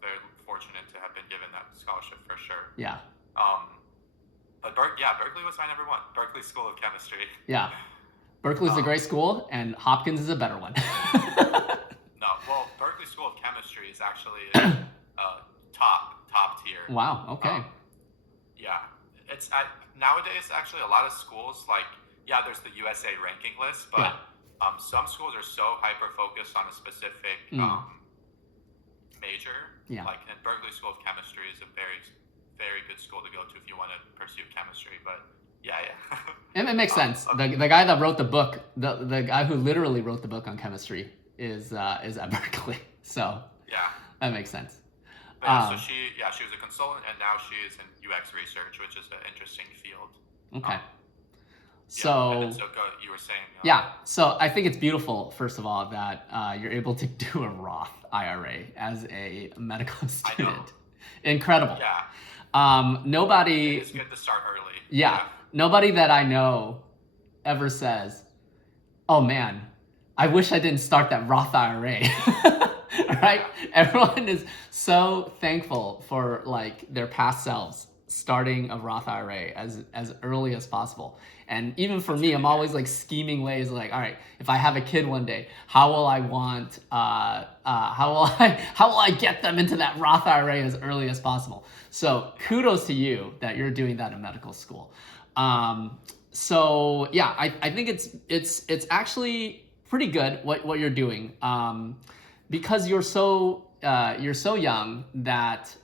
very fortunate to have been given that scholarship for sure. Yeah. But Berkeley was my number one. Berkeley School of Chemistry. Yeah. Berkeley's a great school, and Hopkins is a better one. No, well, Berkeley School of Chemistry is actually top tier. Wow. Okay. Yeah, it's nowadays actually a lot of schools there's the USA ranking list, but some schools are so hyper focused on a specific major. Yeah. Like, and Berkeley School of Chemistry is a very, very good school to go to if you want to pursue chemistry. But it makes sense. The guy that wrote the book, the guy who literally wrote the book on chemistry is at Berkeley. So that makes sense. So she was a consultant, and now she is in UX research, which is an interesting field. Okay. So so go, you were saying. yeah, so I think it's beautiful, first of all, that you're able to do a Roth IRA as a medical I know. student. Incredible. Yeah. Nobody, It's good to start early. yeah, nobody that I know ever says, "Oh man, I wish I didn't start that Roth IRA." Right? Everyone is so thankful for like their past selves starting a Roth IRA as early as possible. And even for me, I'm always like scheming ways like, all right, if I have a kid one day, how will I how will I get them into that Roth IRA as early as possible? So kudos to you that you're doing that in medical school. So yeah, I think it's actually pretty good what you're doing. Because you're so young that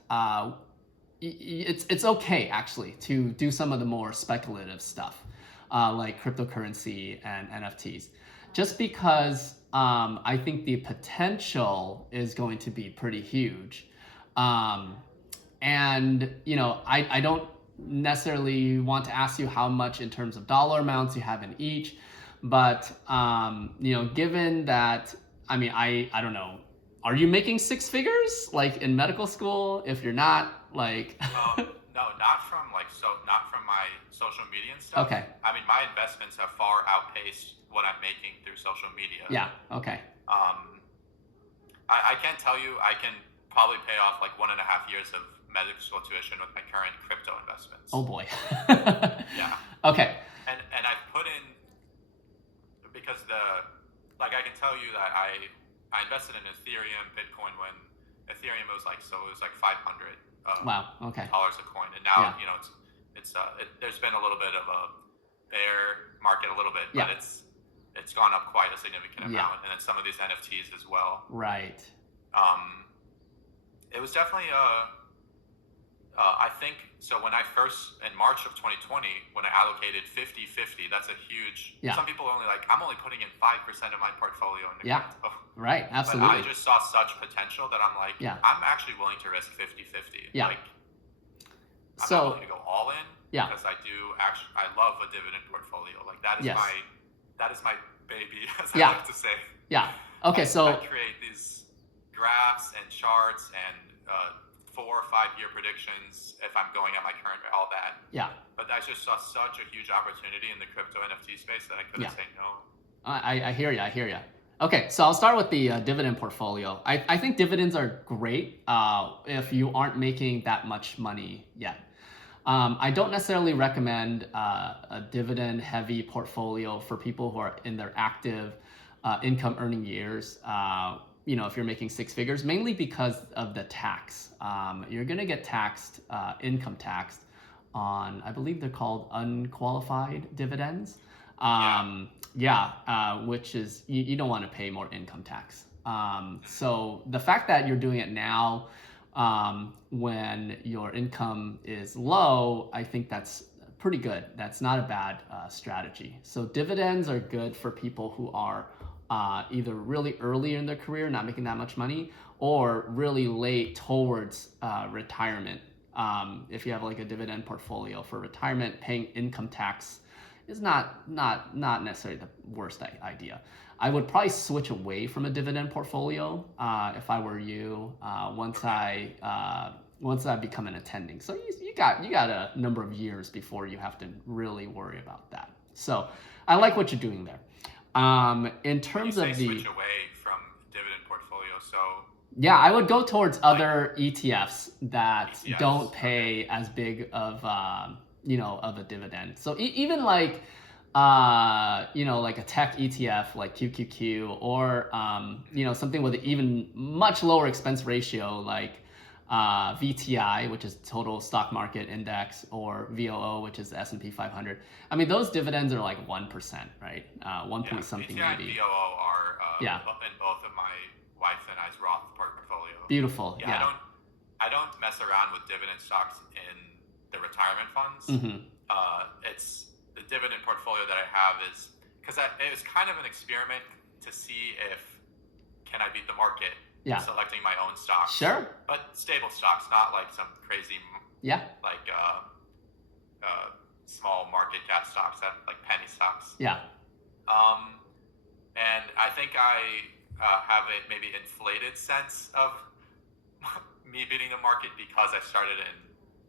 it's okay actually to do some of the more speculative stuff like cryptocurrency and NFTs, just because I think the potential is going to be pretty huge, and I don't necessarily want to ask you how much in terms of dollar amounts you have in each, but given that, I mean, I don't know. Are you making six figures like in medical school? If you're not, like no, not from my social media and stuff. Okay. I mean, my investments have far outpaced what I'm making through social media. Yeah. Okay. I can't tell you. I can probably pay off like 1.5 years of medical school tuition with my current crypto investments. Oh boy. Yeah. Okay. And I've put in, because I can tell you that I invested in Ethereum, Bitcoin when Ethereum was like 500. Wow. Okay. dollars a coin, and now there's been a little bit of a bear market, a little bit, but it's gone up quite a significant amount, and then some of these NFTs as well. Right. It was definitely I think so. When I first, in March of 2020, when I allocated 50-50, that's a huge. Yeah. Some people are only like, I'm only putting in 5% of my portfolio in the crypto. Right. Absolutely. But I just saw such potential that I'm like, I'm actually willing to risk 50-50. Yeah. Like, I'm not willing to go all in. Yeah. Because I love a dividend portfolio. Like that is my baby, as I like to say. Yeah. Okay. I create these graphs and charts and 4 or 5 year predictions if I'm going at my current, all that. Yeah. But I just saw such a huge opportunity in the crypto NFT space that I couldn't say no. I hear you. I hear you. Okay, so I'll start with the dividend portfolio. I think dividends are great if you aren't making that much money yet. I don't necessarily recommend a dividend-heavy portfolio for people who are in their active income-earning years. If you're making six figures, mainly because of the tax. You're going to get taxed, income taxed on, I believe they're called unqualified dividends. Which is, you don't want to pay more income tax. So the fact that you're doing it now, when your income is low, I think that's pretty good. That's not a bad strategy. So dividends are good for people who are either really early in their career, not making that much money, or really late towards retirement. If you have like a dividend portfolio for retirement, paying income tax is not necessarily the worst idea. I would probably switch away from a dividend portfolio if I were you once I become an attending. So you got a number of years before you have to really worry about that. So I like what you're doing there. In terms of the switch away from dividend portfolio, so I would go towards other ETFs that don't pay as big of of a dividend. So even like like a tech ETF like QQQ, or something with an even much lower expense ratio like VTI, which is total stock market index, or VOO, which is the S&P 500. I mean, those dividends are like 1%, right? 1 point something VTI maybe. And VOO are in both of my wife and I's Roth portfolio. Beautiful. I don't mess around with dividend stocks in the retirement funds. It's the dividend portfolio that I have is because it was kind of an experiment to see if can I beat the market. Selecting my own stocks. Sure. But stable stocks, not like some crazy, like small market cap stocks, that like penny stocks. Yeah. And I think I have a maybe inflated sense of me beating the market because I started in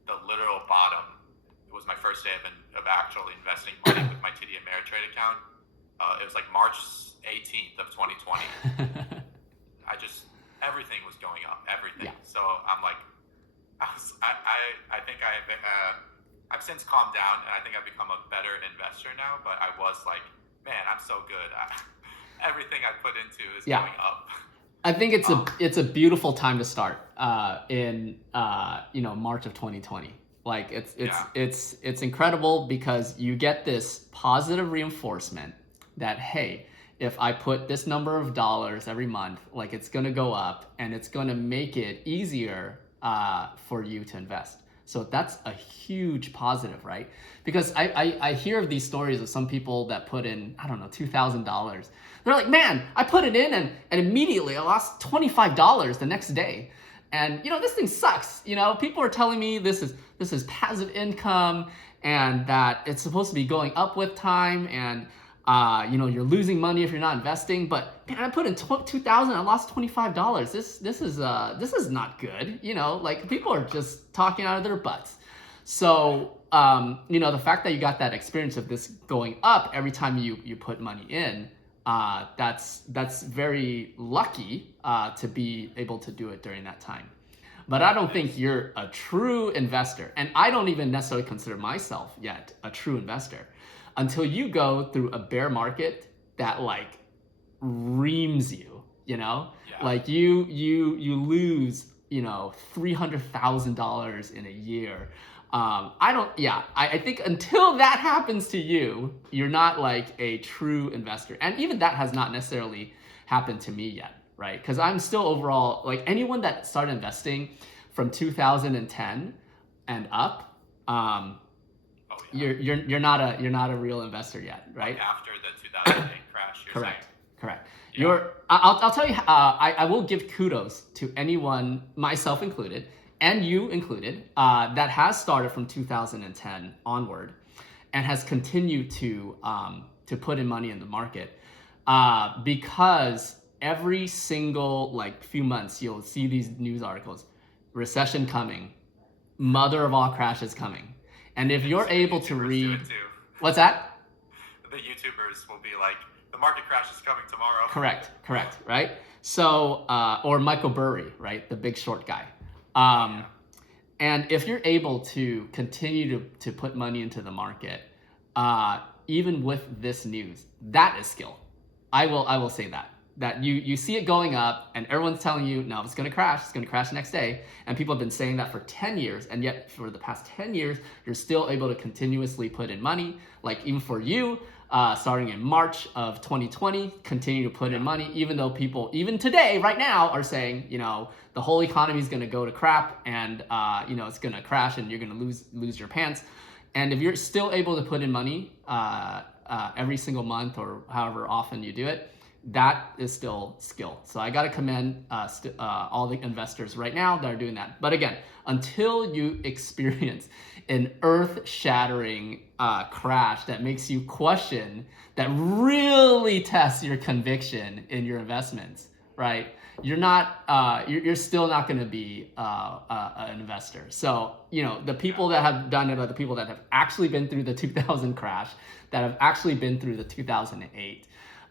the literal bottom. It was my first day of actually investing money with my TD Ameritrade account. It was like March 18th of 2020. Everything was going up, everything. Yeah. So I'm like, I think I've since calmed down, and I think I've become a better investor now. But I was like, man, I'm so good. Everything I put into is going up. I think it's a beautiful time to start in March of 2020. Like it's incredible because you get this positive reinforcement that, hey, if I put this number of dollars every month, like it's gonna go up and it's gonna make it easier for you to invest. So that's a huge positive, right? Because I hear of these stories of some people that put in, I don't know, $2,000. They're like, man, I put it in and immediately I lost $25 the next day. And this thing sucks. People are telling me this is passive income and that it's supposed to be going up with time, and you're losing money if you're not investing. But man, I put in $2,000, I lost $25. This is not good. Like people are just talking out of their butts. So the fact that you got that experience of this going up every time you put money in, that's very lucky to be able to do it during that time. But I don't think you're a true investor, and I don't even necessarily consider myself yet a true investor until you go through a bear market that like reams you. Like you lose $300,000 in a year. I think until that happens to you, you're not like a true investor. And even that has not necessarily happened to me yet, right? Because I'm still overall, like anyone that started investing from 2010 and up, you're not a real investor yet, right? Like after the 2008 crash, you're Correct. saying? Correct. Yeah. I'll tell you, I will give kudos to anyone, myself included, and you included, that has started from 2010 onward and has continued to put in money in the market, because every single like few months you'll see these news articles, recession coming, mother of all crashes coming, and if you're able to read, what's that? The YouTubers will be like, the market crash is coming tomorrow. Correct, right? So, or Michael Burry, right, the Big Short guy. And if you're able to continue to put money into the market, even with this news, that is skill. I will say that you see it going up and everyone's telling you, no, it's going to crash the next day. And people have been saying that for 10 years. And yet for the past 10 years, you're still able to continuously put in money. Like even for you, starting in March of 2020, continue to put in money, even though people, even today, right now, are saying, the whole economy is going to go to crap and, it's going to crash and you're going to lose your pants. And if you're still able to put in money every single month or however often you do it, that is still skill. So I got to commend all the investors right now that are doing that. But again, until you experience an earth-shattering crash that makes you question, that really tests your conviction in your investments, right? You're still not going to be an investor. So, the people that have done it are the people that have actually been through the 2000 crash, that have actually been through the 2008.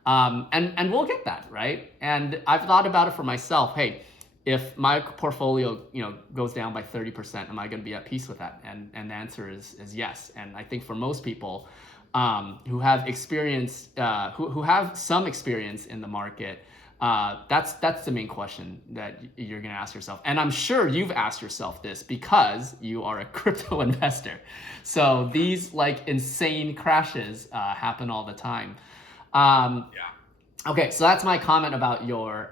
And we'll get that, right? And I've thought about it for myself. Hey, if my portfolio, goes down by 30%, am I going to be at peace with that? And the answer is yes. And I think for most people who have experienced, who have some experience in the market, that's the main question that you're going to ask yourself. And I'm sure you've asked yourself this because you are a crypto investor. So these like insane crashes happen all the time. Okay, so that's my comment about your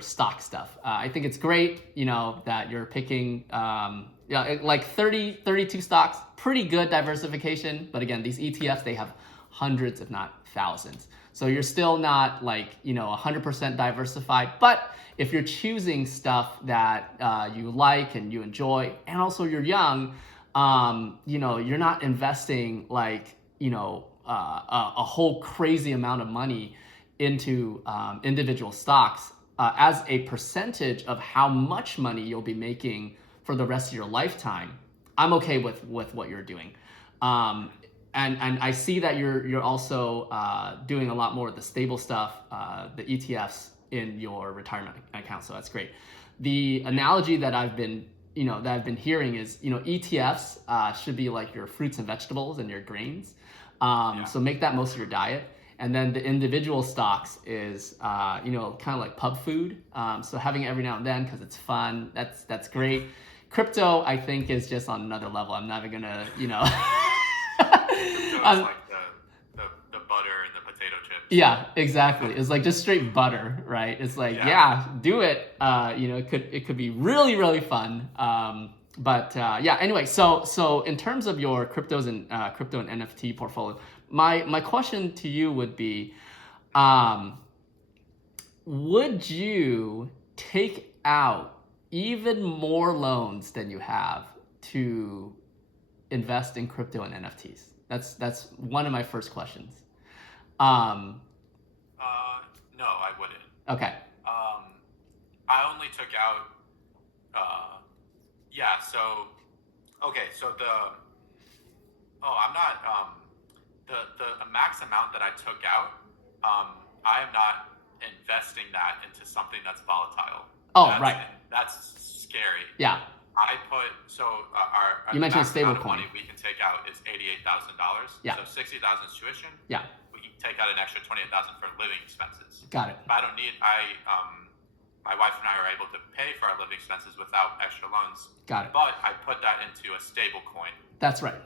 stock stuff. I think it's great, that you're picking like 32 stocks, pretty good diversification. But again, these ETFs, they have hundreds, if not thousands. So you're still not like, 100% diversified. But if you're choosing stuff that you like and you enjoy, and also you're young, you're not investing like, a whole crazy amount of money into individual stocks as a percentage of how much money you'll be making for the rest of your lifetime, I'm okay with what you're doing. And I see that you're also doing a lot more of the stable stuff, the ETFs in your retirement account. So that's great. The analogy that I've been hearing is, ETFs should be like your fruits and vegetables and your grains. So make that most of your diet. And then the individual stocks is, kind of like pub food. So having it every now and then because it's fun, that's great. Crypto, I think, is just on another level. I'm never gonna, Crypto is like the butter and the potato chips. Yeah, exactly. It's like just straight butter, right? It's like, do it. It could be really, really fun. Anyway, so in terms of your crypto and NFT portfolio, my question to you would be, would you take out even more loans than you have to invest in crypto and NFTs? That's one of my first questions. No, I wouldn't. Okay. I only took out, I'm not, the max amount that I took out, I am not investing that into something that's volatile. That's scary. Yeah. Our you mentioned a max stable amount of coin. money we can take out is $88,000. Yeah. So $60,000 is tuition. Yeah. We can take out an extra $28,000 for living expenses. Got it. But my wife and I are able to pay for our living expenses without extra loans. Got it. But I put that into a stable coin. That's right.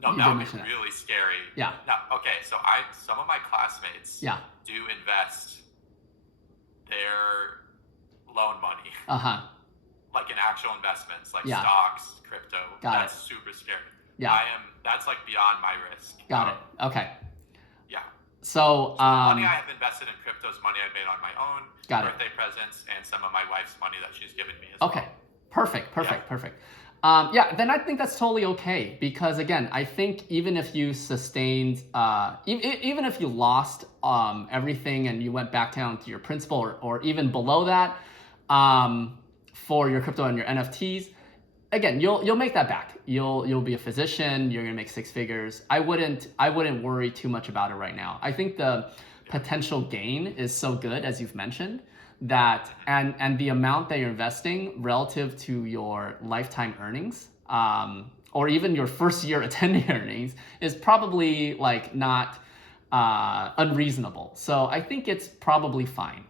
That would be really scary. Yeah. Now, okay, so some of my classmates do invest their loan money. Like in actual investments, like stocks, crypto. That's super scary. Yeah. That's like beyond my risk. Got it. Okay. Yeah. So the money I have invested in crypto is money I made on my own, birthday presents, and some of my wife's money that she's given me as well. Okay. Perfect. Then I think that's totally okay, because again, I think even if you sustained, even if you lost everything and you went back down to your principal or even below that, for your crypto and your NFTs, again, you'll make that back. You'll be a physician. You're gonna make six figures. I wouldn't worry too much about it right now. I think the potential gain is so good, as you've mentioned, that and the amount that you're investing relative to your lifetime earnings, or even your first year attending earnings, is probably like not unreasonable. So I think it's probably fine.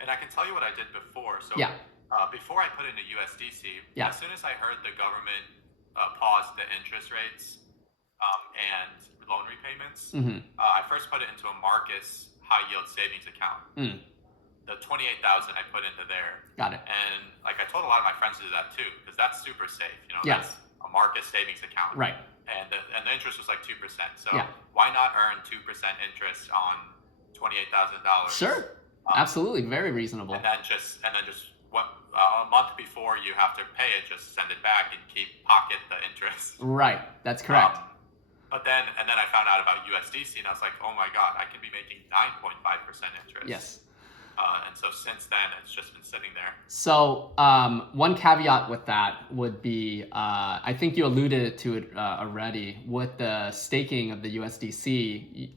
And I can tell you what I did before. So before I put into USDC, as soon as I heard the government pause the interest rates and loan repayments, I first put it into a Marcus high yield savings account. The $28,000 I put into there. Got it. And like I told a lot of my friends to do that too, because that's super safe. That's a Marcus savings account. Right. And the interest was like 2%. So why not earn 2% interest on $28,000? Sure. Absolutely, very reasonable. And then just a month before you have to pay it, just send it back and pocket the interest. Right, that's correct. But then I found out about USDC and I was like, oh my God, I can be making 9.5% interest. Yes. And so since then, it's just been sitting there. So one caveat with that would be, I think you alluded to it already, with the staking of the USDC,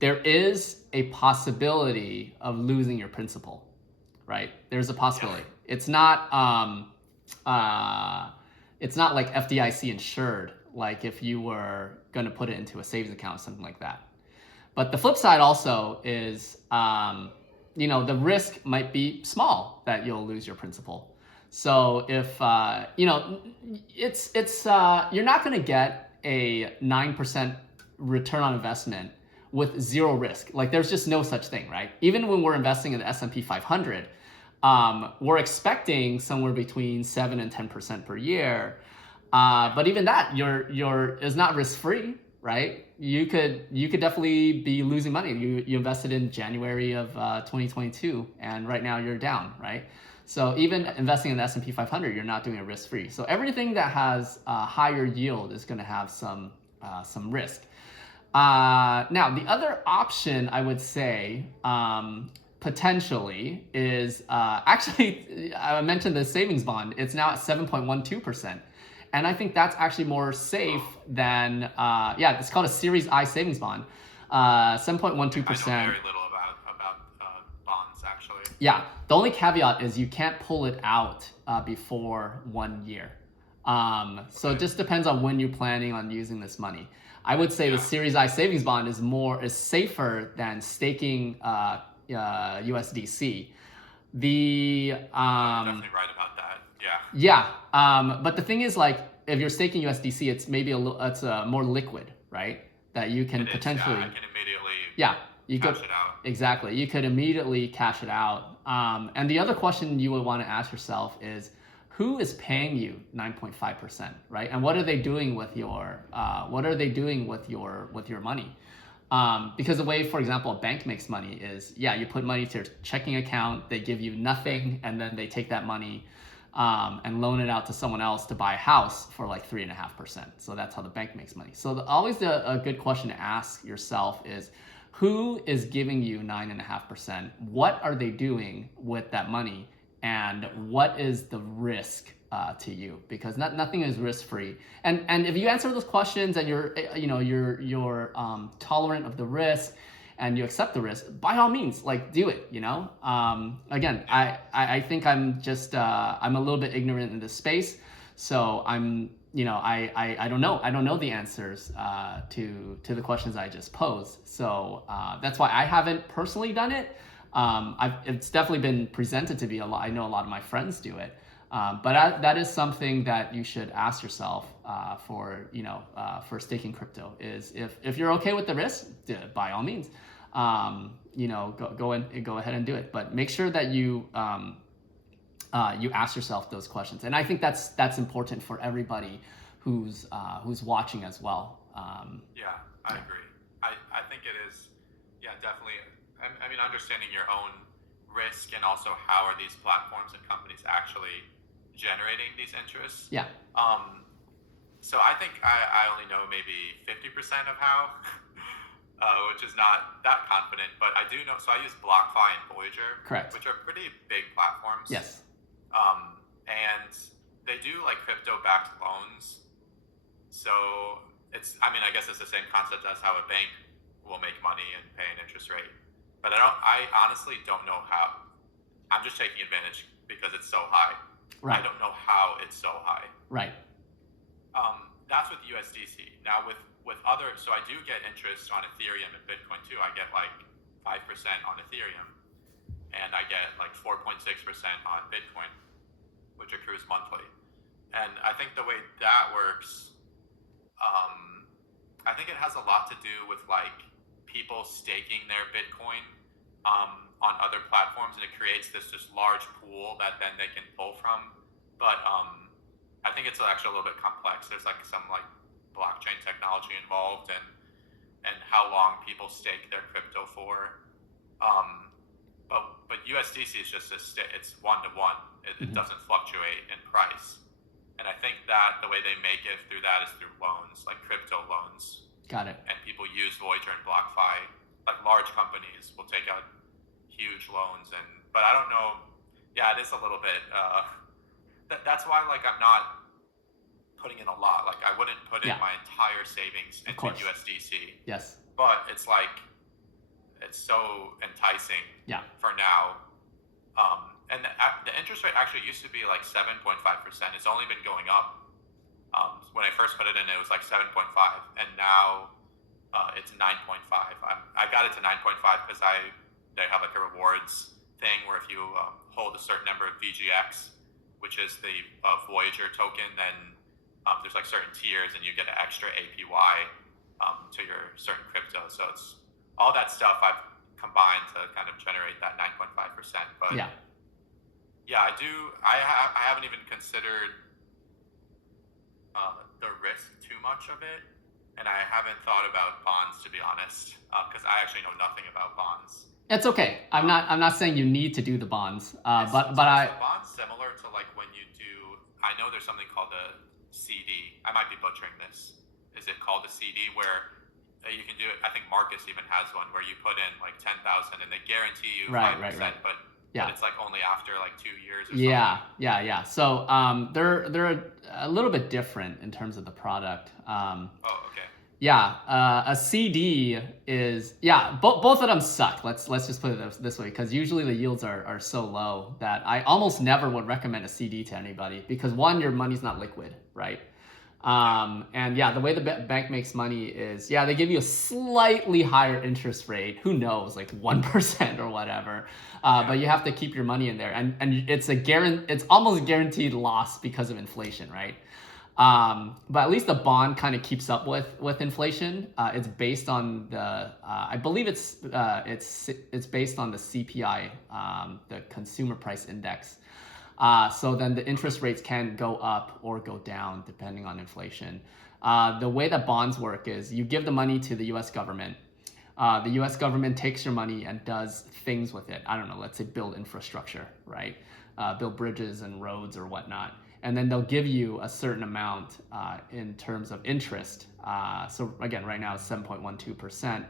there is a possibility of losing your principal, right? There's a possibility. Yeah. It's not like FDIC insured, like if you were going to put it into a savings account or something like that. But the flip side also is, the risk might be small that you'll lose your principal. So if, you're not going to get a 9% return on investment with zero risk. Like there's just no such thing, right? Even when we're investing in the S&P 500, we're expecting somewhere between 7 and 10% per year. But even that, is not risk-free, right? You could definitely be losing money. You invested in January of 2022, and right now you're down, right? So even investing in the S&P 500, you're not doing it risk-free. So everything that has a higher yield is going to have some some risk. Now, the other option I would say potentially is actually, I mentioned the savings bond. It's now at 7.12%. And I think that's actually more safe than, it's called a Series I savings bond. 7.12%. I know very little about bonds, actually. Yeah, the only caveat is you can't pull it out before 1 year. So it just depends on when you're planning on using this money. I would say the Series I savings bond is safer than staking USDC. You're definitely right about that. But the thing is, like, if you're staking USDC, it's maybe it's more liquid, right? That you can potentially. I can immediately. You cash could it out. exactly. You could immediately cash it out. And the other question you would want to ask yourself is, who is paying you 9.5%, right? And what are they doing with your money? Because the way, for example, a bank makes money is, you put money to your checking account, they give you nothing, and then they take that money and loan it out to someone else to buy a house for like 3.5%. So that's how the bank makes money. So always a good question to ask yourself is, who is giving you 9.5%? What are they doing with that money? And what is the risk to you? Because nothing is risk free. And if you answer those questions and you're tolerant of the risk and you accept the risk, by all means, like, do it. Again, I think I'm just I'm a little bit ignorant in this space, so I don't know. I don't know the answers to the questions I just posed. So that's why I haven't personally done it. It's definitely been presented to me a lot. I know a lot of my friends do it, but that is something that you should ask yourself for staking crypto. Is if you're okay with the risk, by all means, go ahead and do it. But make sure that you ask yourself those questions, and I think that's important for everybody who's watching as well. I agree. I think it is. Definitely. I mean, understanding your own risk and also how are these platforms and companies actually generating these interests. So I think I only know maybe 50% of how, which is not that confident, but I do know. So I use BlockFi and Voyager, correct, which are pretty big platforms. Yes. And they do like crypto-backed loans. So I guess it's the same concept as how a bank will make money and pay an interest rate. But I honestly don't know how. I'm just taking advantage because it's so high. Right. I don't know how it's so high. Right. That's with USDC. Now with other, so I do get interest on Ethereum and Bitcoin too. I get like 5% on Ethereum, and I get like 4.6% on Bitcoin, which accrues monthly. And I think the way that works, I think it has a lot to do with like people staking their Bitcoin on other platforms, and it creates this just large pool that then they can pull from. But I think it's actually a little bit complex. There's like some like blockchain technology involved, and how long people stake their crypto for. But USDC is just it's 1-to-1. It doesn't fluctuate in price. And I think that the way they make it through that is through loans, like crypto loans. Got it. And people use Voyager and BlockFi. Like large companies will take out huge loans, but I don't know. Yeah, it is a little bit. That's why like I'm not putting in a lot. Like I wouldn't put in my entire savings into USDC. Yes. But it's like it's so enticing. For now. And the interest rate actually used to be like 7.5%. It's only been going up. When I first put it in, it was like 7.5, and now it's 9.5. I got it to 9.5 because they have like a rewards thing where if you hold a certain number of VGX, which is the Voyager token, then there's like certain tiers, and you get an extra APY to your certain crypto. So it's all that stuff I've combined to kind of generate that 9.5%. But I do. I haven't even considered the risk too much of it, and I haven't thought about bonds, to be honest, because I actually know nothing about bonds. It's okay. I'm not saying you need to do the bonds, but the bonds similar to like when you do. I know there's something called a CD. I might be butchering this, is it called a CD, where you can do it. I think Marcus even has one where you put in like 10,000 and they guarantee you 5%, but it's like only after like 2 years or something. Yeah. So they're a little bit different in terms of the product. Okay. Yeah, a CD is both of them suck. Let's just put it this way, because usually the yields are so low that I almost never would recommend a CD to anybody, because one, your money's not liquid, right? And the way the bank makes money is, they give you a slightly higher interest rate. Who knows, like 1% or whatever. But you have to keep your money in there, and it's almost guaranteed loss because of inflation, right? But at least the bond kind of keeps up with inflation. It's based on the I believe it's based on the CPI, the Consumer Price Index. So then the interest rates can go up or go down depending on inflation. The way that bonds work is you give the money to the U.S. government. The U.S. government takes your money and does things with it. I don't know, let's say build infrastructure, right? Build bridges and roads or whatnot. And then they'll give you a certain amount in terms of interest. So again, right now it's 7.12%.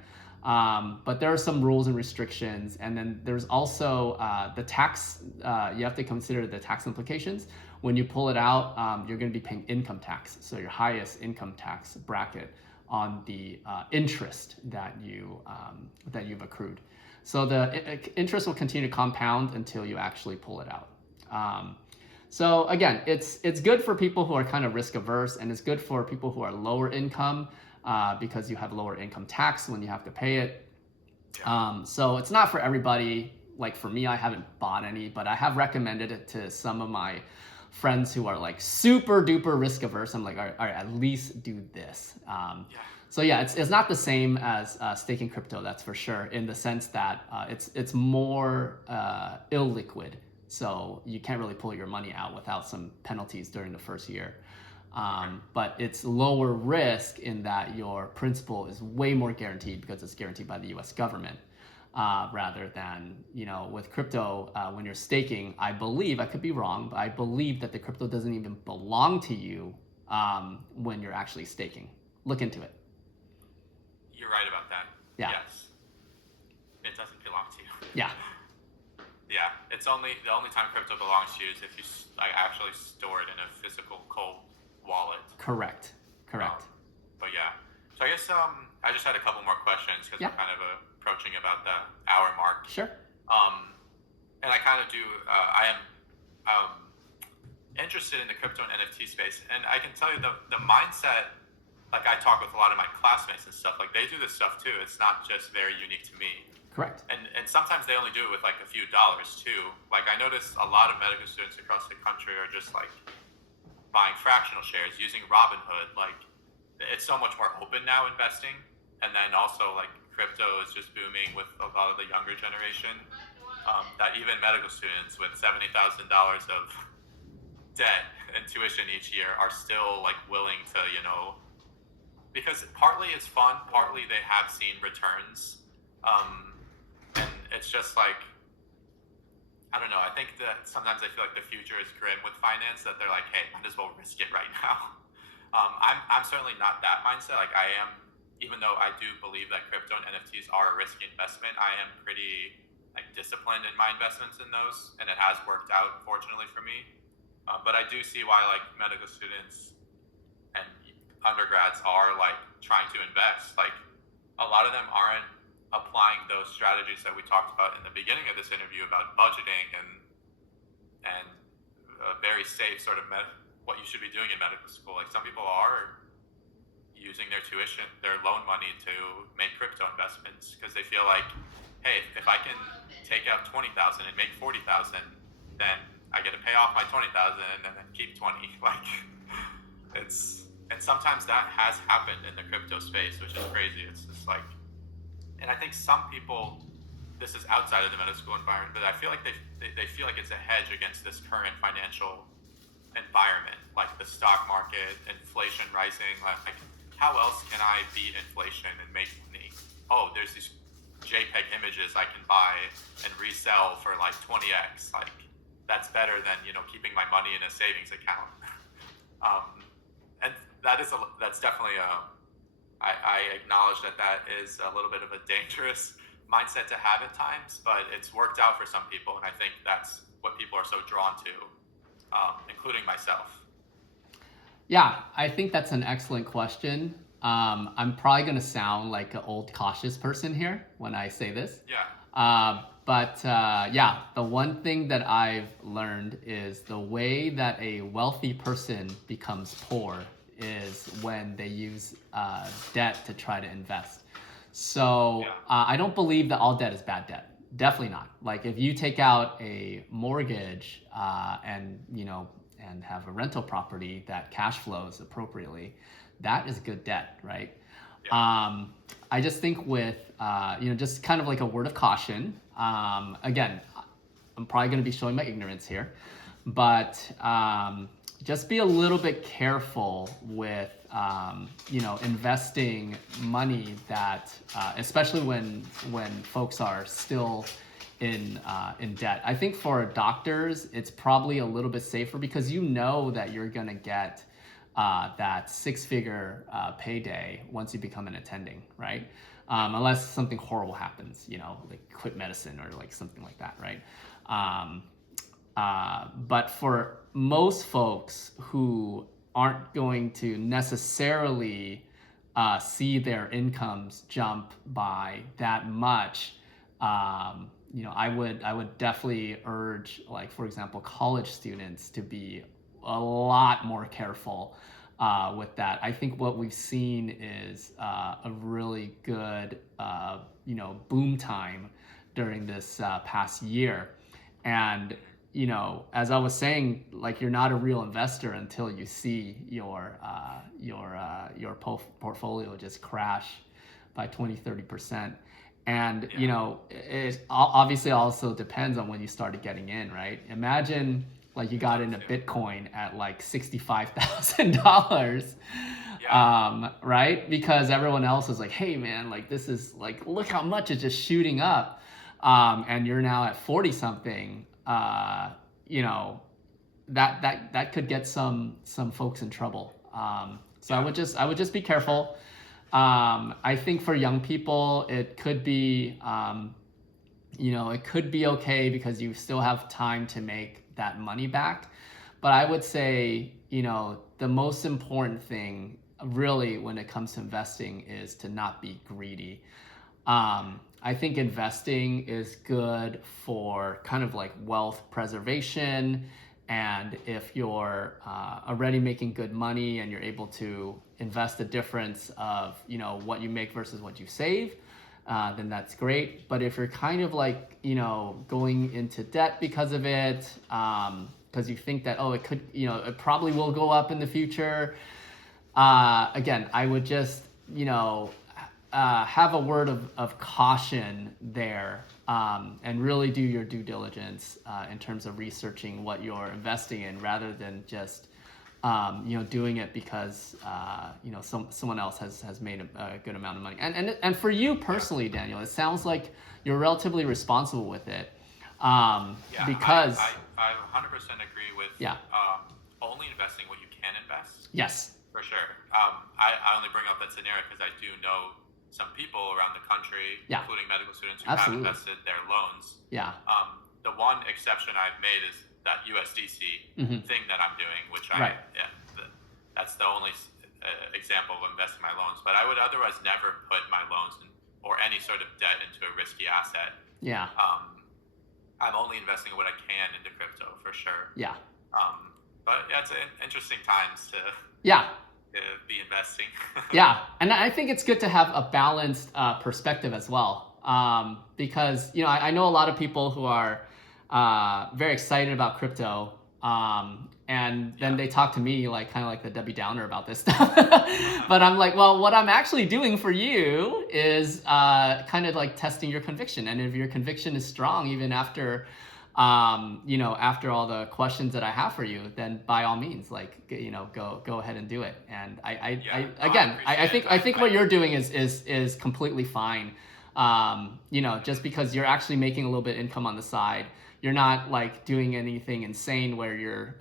But there are some rules and restrictions. And then there's also the tax. You have to consider the tax implications. When you pull it out, you're going to be paying income tax. So your highest income tax bracket on the interest that you've accrued. So the interest will continue to compound until you actually pull it out. So again, it's good for people who are kind of risk averse, and it's good for people who are lower income because you have lower income tax when you have to pay it. So it's not for everybody. Like for me, I haven't bought any, but I have recommended it to some of my friends who are like super duper risk averse. I'm like, all right, at least do this. So it's not the same as staking crypto, that's for sure, in the sense that it's more illiquid. So you can't really pull your money out without some penalties during the first year. But it's lower risk in that your principal is way more guaranteed because it's guaranteed by the US government. Rather than, with crypto, when you're staking, I believe, I could be wrong, but I believe that the crypto doesn't even belong to you when you're actually staking. Look into it. You're right about that. Yeah. Yes. It doesn't belong to you. Yeah. Yeah, it's the only time crypto belongs to you is if you actually store it in a physical cold wallet. Correct. But yeah, so I guess I just had a couple more questions because we're kind of approaching about the hour mark. Sure. And I kind of do. I am interested in the crypto and NFT space, and I can tell you the mindset. Like I talk with a lot of my classmates and stuff. Like they do this stuff too. It's not just very unique to me. Correct. And sometimes they only do it with like a few dollars too. Like I notice a lot of medical students across the country are just like buying fractional shares using Robinhood. Like it's so much more open now investing. And then also like crypto is just booming with a lot of the younger generation. That even medical students with $70,000 of debt and tuition each year are still like willing to, because partly it's fun, partly they have seen returns. And it's just like, I don't know. I think that sometimes I feel like the future is grim with finance, that they're like, hey, might as well risk it right now. I'm certainly not that mindset. Like I am, even though I do believe that crypto and NFTs are a risky investment, I am pretty like disciplined in my investments in those, and it has worked out fortunately for me. But I do see why like medical students and undergrads are like trying to invest. Like a lot of them aren't applying those strategies that we talked about in the beginning of this interview about budgeting and a very safe sort of what you should be doing in medical school. Like some people are using their tuition, their loan money to make crypto investments because they feel like, hey, if I can take out 20,000 and make 40,000, then I get to pay off my 20,000 and then keep 20. Like and sometimes that has happened in the crypto space, which is crazy. It's just like, and I think some people, this is outside of the medical school environment, but I feel like they feel like it's a hedge against this current financial environment, like the stock market, inflation rising. Like, how else can I beat inflation and make money? Oh, there's these JPEG images I can buy and resell for like 20x. Like, that's better than keeping my money in a savings account. And that's that's definitely I acknowledge that is a little bit of a dangerous mindset to have at times, but it's worked out for some people, and I think that's what people are so drawn to, including myself. Yeah, I think that's an excellent question. I'm probably going to sound like an old cautious person here when I say this. Yeah. Yeah, the one thing that I've learned is the way that a wealthy person becomes poor is when they use debt to try to invest. So I don't believe that all debt is bad debt. Definitely not. Like if you take out a mortgage and have a rental property that cash flows appropriately, that is good debt, right? Yeah. I just think with just kind of like a word of caution. Again, I'm probably going to be showing my ignorance here, but just be a little bit careful with investing money that, especially when folks are still in debt. I think for doctors, it's probably a little bit safer because you know that you're going to get that six-figure payday once you become an attending, right? Unless something horrible happens, like quit medicine or like something like that, right? But for most folks who aren't going to necessarily see their incomes jump by that much, I would definitely urge, like for example, college students to be a lot more careful with that. I think what we've seen is a really good boom time during this past year, and as I was saying, like you're not a real investor until you see your portfolio just crash by 20-30%. And it obviously also depends on when you started getting in, right? Imagine like you got into Bitcoin at like $65,000, right? Because everyone else is like, hey man, like this is like, look how much it's just shooting up, and you're now at 40 something. That could get some folks in trouble. So I would just be careful. I think for young people, it could be, it could be okay because you still have time to make that money back. But I would say, the most important thing really when it comes to investing is to not be greedy. I think investing is good for kind of like wealth preservation. And if you're already making good money and you're able to invest the difference of, what you make versus what you save, then that's great. But if you're kind of like, going into debt because of it, because you think that, it could, it probably will go up in the future. Again, I would just, have a word of caution there, and really do your due diligence in terms of researching what you're investing in rather than just doing it because someone else has made a good amount of money. And for you personally, Daniel, it sounds like you're relatively responsible with it. Because I 100% agree with only investing what you can invest. Yes. For sure. I only bring up that scenario because I do know some people around the country, including medical students, who have invested their loans. Yeah. The one exception I've made is that USDC thing that I'm doing, which that's the only example of investing my loans. But I would otherwise never put my loans or any sort of debt into a risky asset. Yeah. I'm only investing what I can into crypto for sure. Yeah. But it's interesting times to be investing. Yeah, and I think it's good to have a balanced perspective as well, because I know a lot of people who are very excited about crypto, and then they talk to me like kind of like the Debbie Downer about this stuff. But I'm like, well, what I'm actually doing for you is kind of like testing your conviction, and if your conviction is strong, even after after all the questions that I have for you, then by all means, like, go ahead and do it. And I think what you're doing is completely fine. Just because you're actually making a little bit of income on the side, you're not like doing anything insane where you're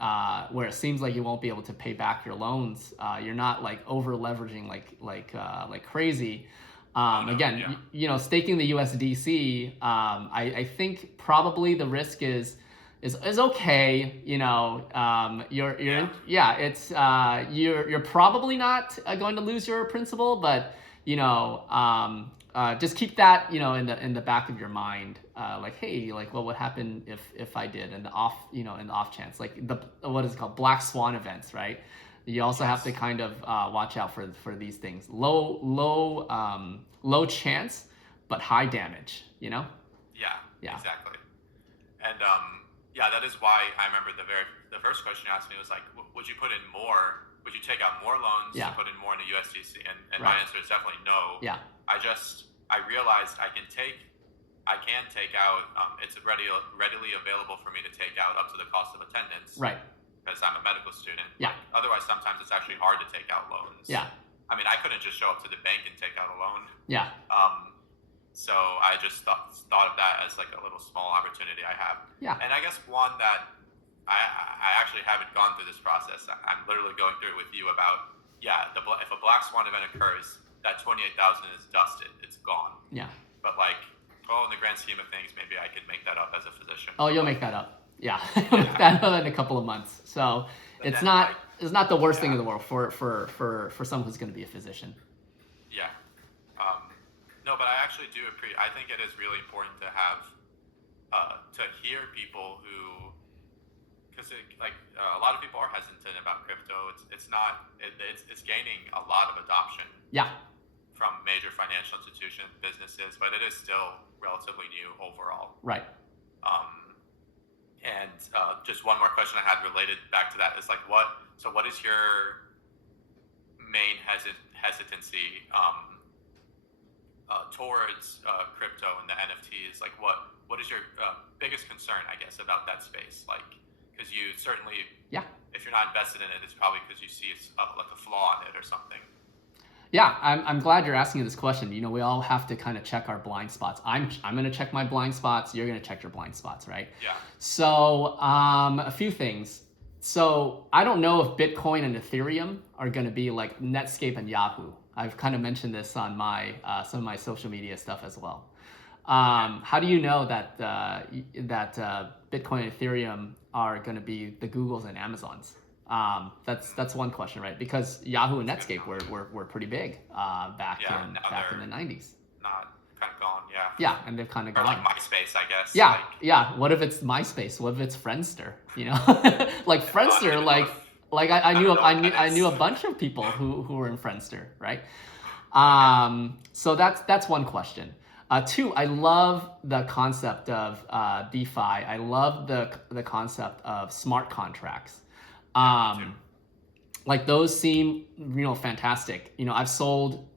where it seems like you won't be able to pay back your loans. You're not like over leveraging like crazy. Again, yeah. you know, staking the USDC, I think probably the risk is okay. You know, it's you're probably not going to lose your principal, but you know, just keep that, you know, in the back of your mind, like, hey, like what would happen if I did, in the off chance, like what is it called, black swan events, right? You also have to kind of watch out for these things. Low chance, but high damage. You know? Yeah. Yeah. Exactly. And yeah, that is why I remember the first question you asked me was like, would you put in more? Would you take out more loans to put in more in the USDC? And my answer is definitely no. Yeah. I realized I can take out. It's readily available for me to take out up to the cost of attendance. Right. Because I'm a medical student. Yeah. Otherwise, sometimes it's actually hard to take out loans. Yeah. I mean, I couldn't just show up to the bank and take out a loan. Yeah. So I just thought of that as like a little small opportunity I have. Yeah. And I guess one that I actually haven't gone through this process. I'm literally going through it with you about, if a black swan event occurs, that 28,000 is dusted. It's gone. Yeah. But like, in the grand scheme of things, maybe I could make that up as a physician. Oh, you'll make that up. Yeah, that in a couple of months. So it's not the worst thing in the world for someone who's going to be a physician. Yeah. No, but I actually do appreciate. I think it is really important to have to hear people who, because a lot of people are hesitant about crypto. It's gaining a lot of adoption. Yeah. From major financial institutions, businesses, but it is still relatively new overall. Right. And just one more question I had related back to that is like, what is your main hesitancy towards crypto and the NFTs? Like, what is your biggest concern, I guess, about that space? Like, because you certainly, if you're not invested in it, it's probably because you see like a flaw in it or something. Yeah, I'm glad you're asking this question. You know, we all have to kind of check our blind spots. I'm going to check my blind spots. You're going to check your blind spots, right? Yeah. So a few things. So I don't know if Bitcoin and Ethereum are going to be like Netscape and Yahoo. I've kind of mentioned this on my some of my social media stuff as well. How do you know that Bitcoin and Ethereum are going to be the Googles and Amazons? That's one question, right? Because Yahoo and Netscape were pretty big back in the 90s. Not kind of gone, yeah. Yeah, and they've kind of gone. Or like MySpace, I guess. Yeah, yeah. What if it's MySpace? What if it's Friendster? You know, like Friendster, I knew a bunch of people who were in Friendster, right? So that's one question. Two, I love the concept of DeFi. I love the concept of smart contracts. Like those seem, fantastic. I've sold,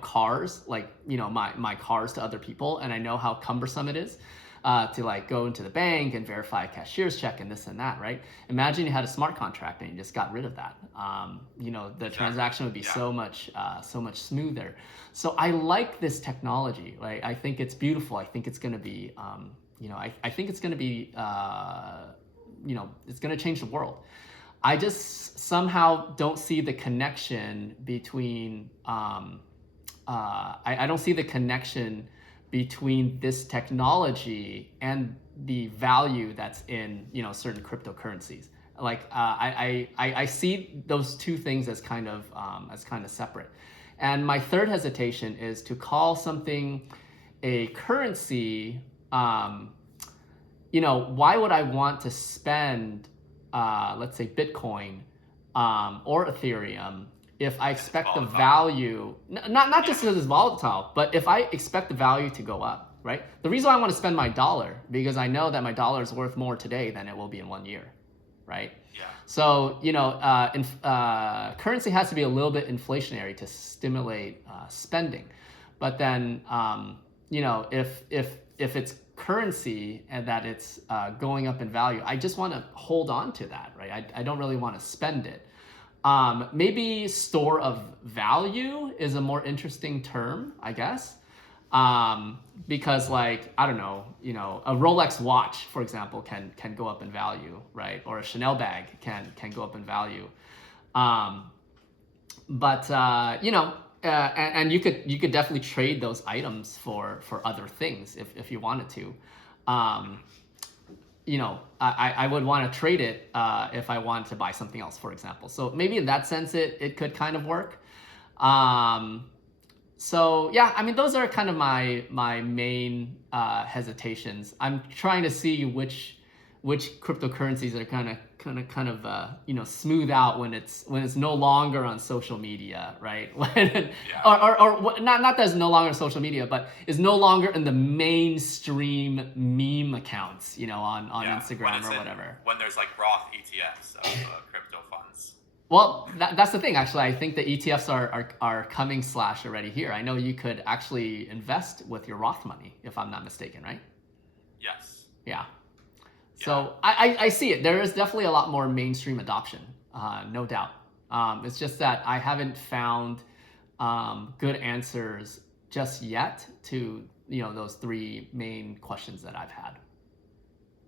cars, like, my cars to other people, and I know how cumbersome it is to like go into the bank and verify a cashier's check and this and that, right? Imagine you had a smart contract and you just got rid of that. The transaction would be so much smoother. So I like this technology, right? I think it's beautiful. I think it's going to be, I think it's going to be, it's going to change the world. I just somehow don't see the connection between, I don't see the connection between this technology and the value that's in, certain cryptocurrencies. Like, I see those two things as kind of separate. And my third hesitation is to call something a currency. Why would I want to spend, let's say, Bitcoin or Ethereum if I expect the value, not just because it's volatile, but if I expect the value to go up, right? The reason I want to spend my dollar, because I know that my dollar is worth more today than it will be in 1 year, right? Yeah. So, currency has to be a little bit inflationary to stimulate spending. But then, if it's currency and that it's going up in value, I just want to hold on to that, right? I don't really want to spend it. Maybe store of value is a more interesting term, I guess. Because like, I don't know, a Rolex watch, for example, can go up in value, right? Or a Chanel bag can go up in value. But and you could definitely trade those items for other things if you wanted to. I would want to trade it if I wanted to buy something else, for example. So maybe in that sense, it could kind of work. So yeah, I mean, those are kind of my main hesitations. I'm trying to see which cryptocurrencies are kind of smooth out when it's no longer on social media, right? Or not that it's no longer on social media, but is no longer in the mainstream meme accounts, on Instagram or whatever. When there's like Roth ETFs of crypto funds. Well, that's the thing. Actually, I think the ETFs are coming / already here. I know you could actually invest with your Roth money, if I'm not mistaken, right? Yes. Yeah. So I see it. There is definitely a lot more mainstream adoption, no doubt. It's just that I haven't found good answers just yet to those three main questions that I've had.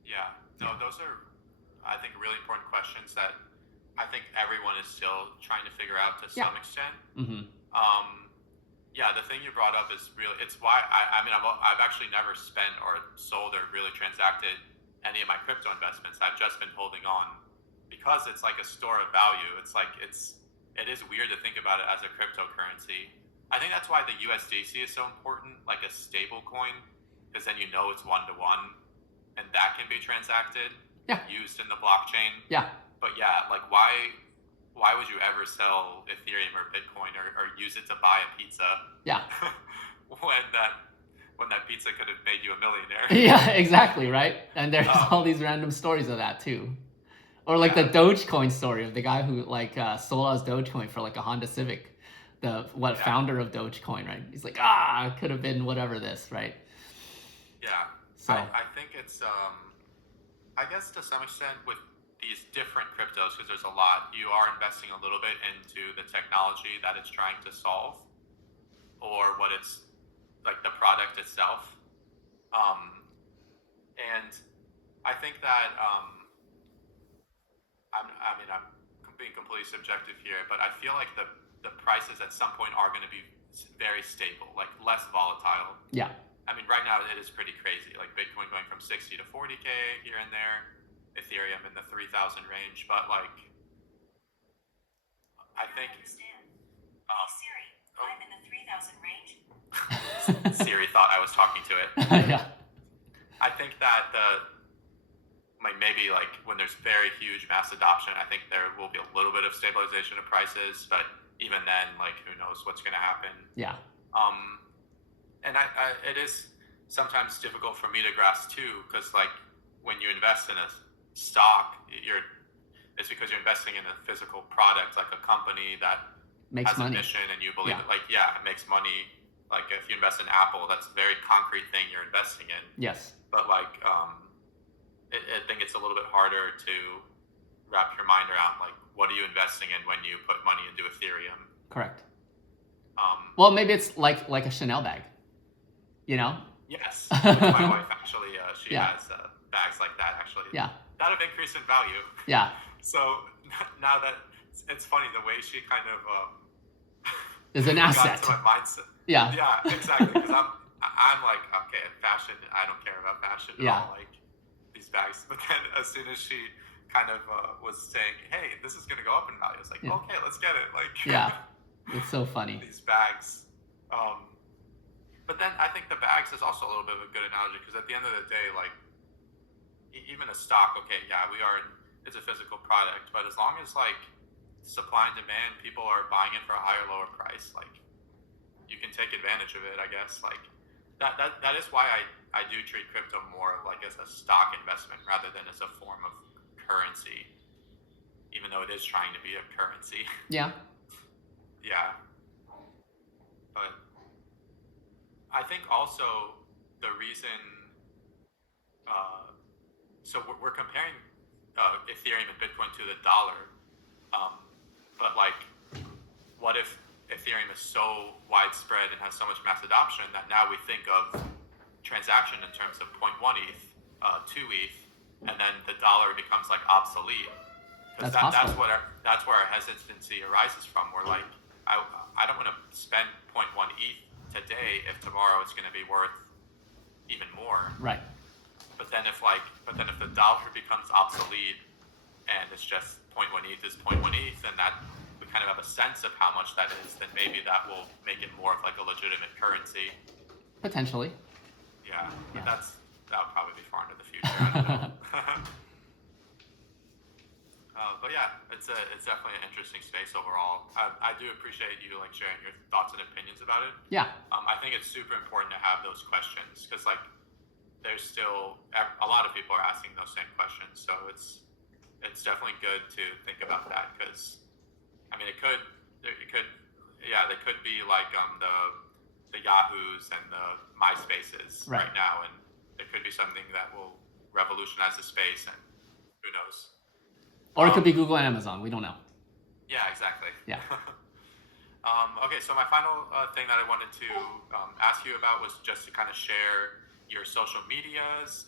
Yeah. No, those are, I think, really important questions that I think everyone is still trying to figure out to some extent. Mm-hmm. Yeah, the thing you brought up is really, it's why I've actually never spent or sold or really transacted any of my crypto investments. I've just been holding on because it's like a store of value. It's like, it is weird to think about it as a cryptocurrency. I think that's why the USDC is so important, like a stable coin, because then it's one-to-one and that can be transacted, used in the blockchain. Yeah. But yeah, like why would you ever sell Ethereum or Bitcoin or use it to buy a pizza? Yeah. when that pizza could have made you a millionaire. Yeah, exactly, right? And there's all these random stories of that too. Or like the Dogecoin story of the guy who sold us Dogecoin for like a Honda Civic, founder of Dogecoin, right? He's like, it could have been whatever this, right? Yeah. So I think it's I guess to some extent with these different cryptos, because there's a lot, you are investing a little bit into the technology that it's trying to solve, or what it's like the product itself. And I think that I'm being completely subjective here, but I feel like the prices at some point are going to be very stable, like less volatile. Yeah. I mean, right now it is pretty crazy, like Bitcoin going from 60 to 40K here and there, Ethereum in the 3,000 range, but like, I think. Siri, I'm in the 3,000 range. Siri thought I was talking to it. Yeah. I think that maybe like when there's very huge mass adoption, I think there will be a little bit of stabilization of prices, but even then, like who knows what's going to happen. Yeah. And it is sometimes difficult for me to grasp too, because like when you invest in a stock, it's because you're investing in a physical product, like a company that makes has money. A mission, and you believe it. Like, it makes money. Like if you invest in Apple, that's a very concrete thing you're investing in. Yes. But like, I think it's a little bit harder to wrap your mind around, like, what are you investing in when you put money into Ethereum? Correct. Well, maybe it's like a Chanel bag. Yes. Which my wife actually, she has bags like that actually. Yeah. That have increased in value. Yeah. So now that it's funny the way she kind of is an asset. got into my mindset. Yeah. Yeah, exactly. Because I'm like, okay, fashion. I don't care about fashion at all. Like these bags. But then as soon as she kind of was saying, hey, this is gonna go up in value, I was like, okay, let's get it. Like. Yeah. It's so funny. These bags. But then I think the bags is also a little bit of a good analogy, because at the end of the day, like, even a stock, okay, yeah, it's a physical product, but as long as like supply and demand, people are buying it for a higher, lower price, like you can take advantage of it, I guess. Like that is why I do treat crypto more like as a stock investment rather than as a form of currency, even though it is trying to be a currency. Yeah. Yeah. But I think also the reason, so we're comparing Ethereum and Bitcoin to the dollar, but like, what if Ethereum is so widespread and has so much mass adoption that now we think of transaction in terms of 0.1 ETH, 2 ETH, and then the dollar becomes like obsolete. Because that's where our hesitancy arises from. We're like, I don't want to spend 0.1 ETH today if tomorrow it's going to be worth even more. Right. But then if the dollar becomes obsolete and it's just 0.1 ETH is 0.1 ETH, and that we kind of have a sense of how much that is, then maybe that will make it more of like a legitimate currency. Potentially. Yeah. But that'll probably be far into the future. I don't know. But yeah, it's definitely an interesting space overall. I do appreciate you like sharing your thoughts and opinions about it. Yeah. I think it's super important to have those questions because like there's still a lot of people are asking those same questions. So it's definitely good to think about that because I mean they could be like the Yahoos and the MySpaces right now, and it could be something that will revolutionize the space, and who knows. Or it could be Google and Amazon. We don't know. Yeah, exactly. Yeah. Okay, so my final thing that I wanted to ask you about was just to kind of share your social medias,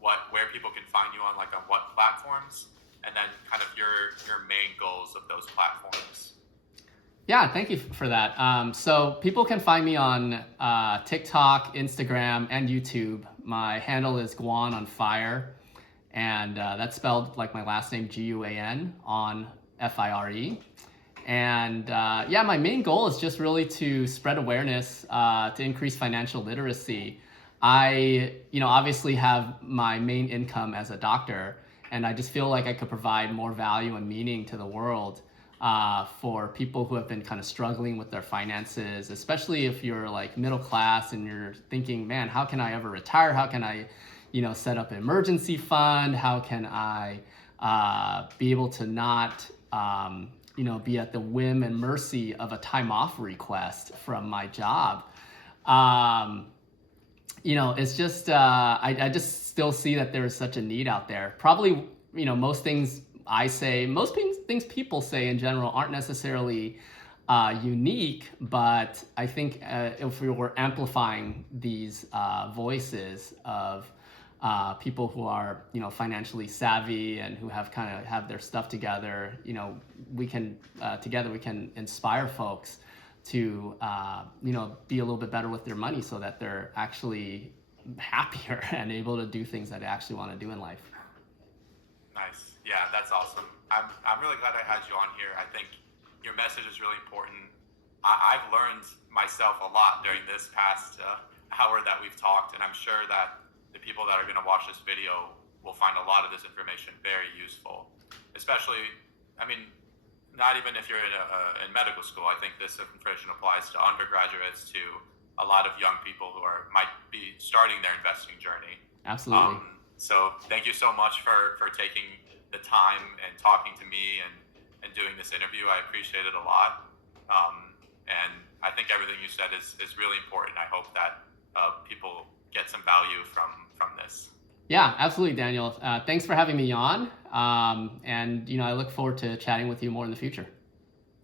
where people can find you on what platforms, and then kind of your main goals of those platforms. Yeah, thank you for that. So people can find me on TikTok, Instagram, and YouTube. My handle is Guan on Fire. And that's spelled like my last name, Guan, on Fire. And my main goal is just really to spread awareness, to increase financial literacy. I, obviously have my main income as a doctor, and I just feel like I could provide more value and meaning to the world for people who have been kind of struggling with their finances, especially if you're like middle class and you're thinking, man, how can I ever retire? How can I set up an emergency fund? How can I be able to not, be at the whim and mercy of a time off request from my job? It's just, I just still see that there is such a need out there. Probably, most things I say, most things people say in general aren't necessarily unique, but I think if we were amplifying these voices of people who are, financially savvy and who have their stuff together, we can together we can inspire folks to, be a little bit better with their money so that they're actually happier and able to do things that they actually want to do in life. Nice. Yeah, that's awesome. I'm really glad I had you on here. I think your message is really important. I've learned myself a lot during this past hour that we've talked, and I'm sure that the people that are going to watch this video will find a lot of this information very useful. Especially, not even if you're in medical school. I think this information applies to undergraduates, to a lot of young people who might be starting their investing journey. Absolutely. So thank you so much for taking the time and talking to me and doing this interview. I appreciate it a lot. And I think everything you said is really important. I hope that people get some value from this. Yeah, absolutely, Daniel. Thanks for having me on. And I look forward to chatting with you more in the future.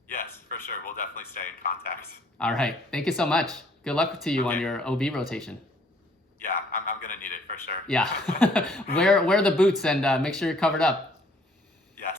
Yes, for sure. We'll definitely stay in contact. All right. Thank you so much. Good luck to you on your OB rotation. Yeah, I'm going to need it for sure. Yeah. Wear the boots and make sure you're covered up.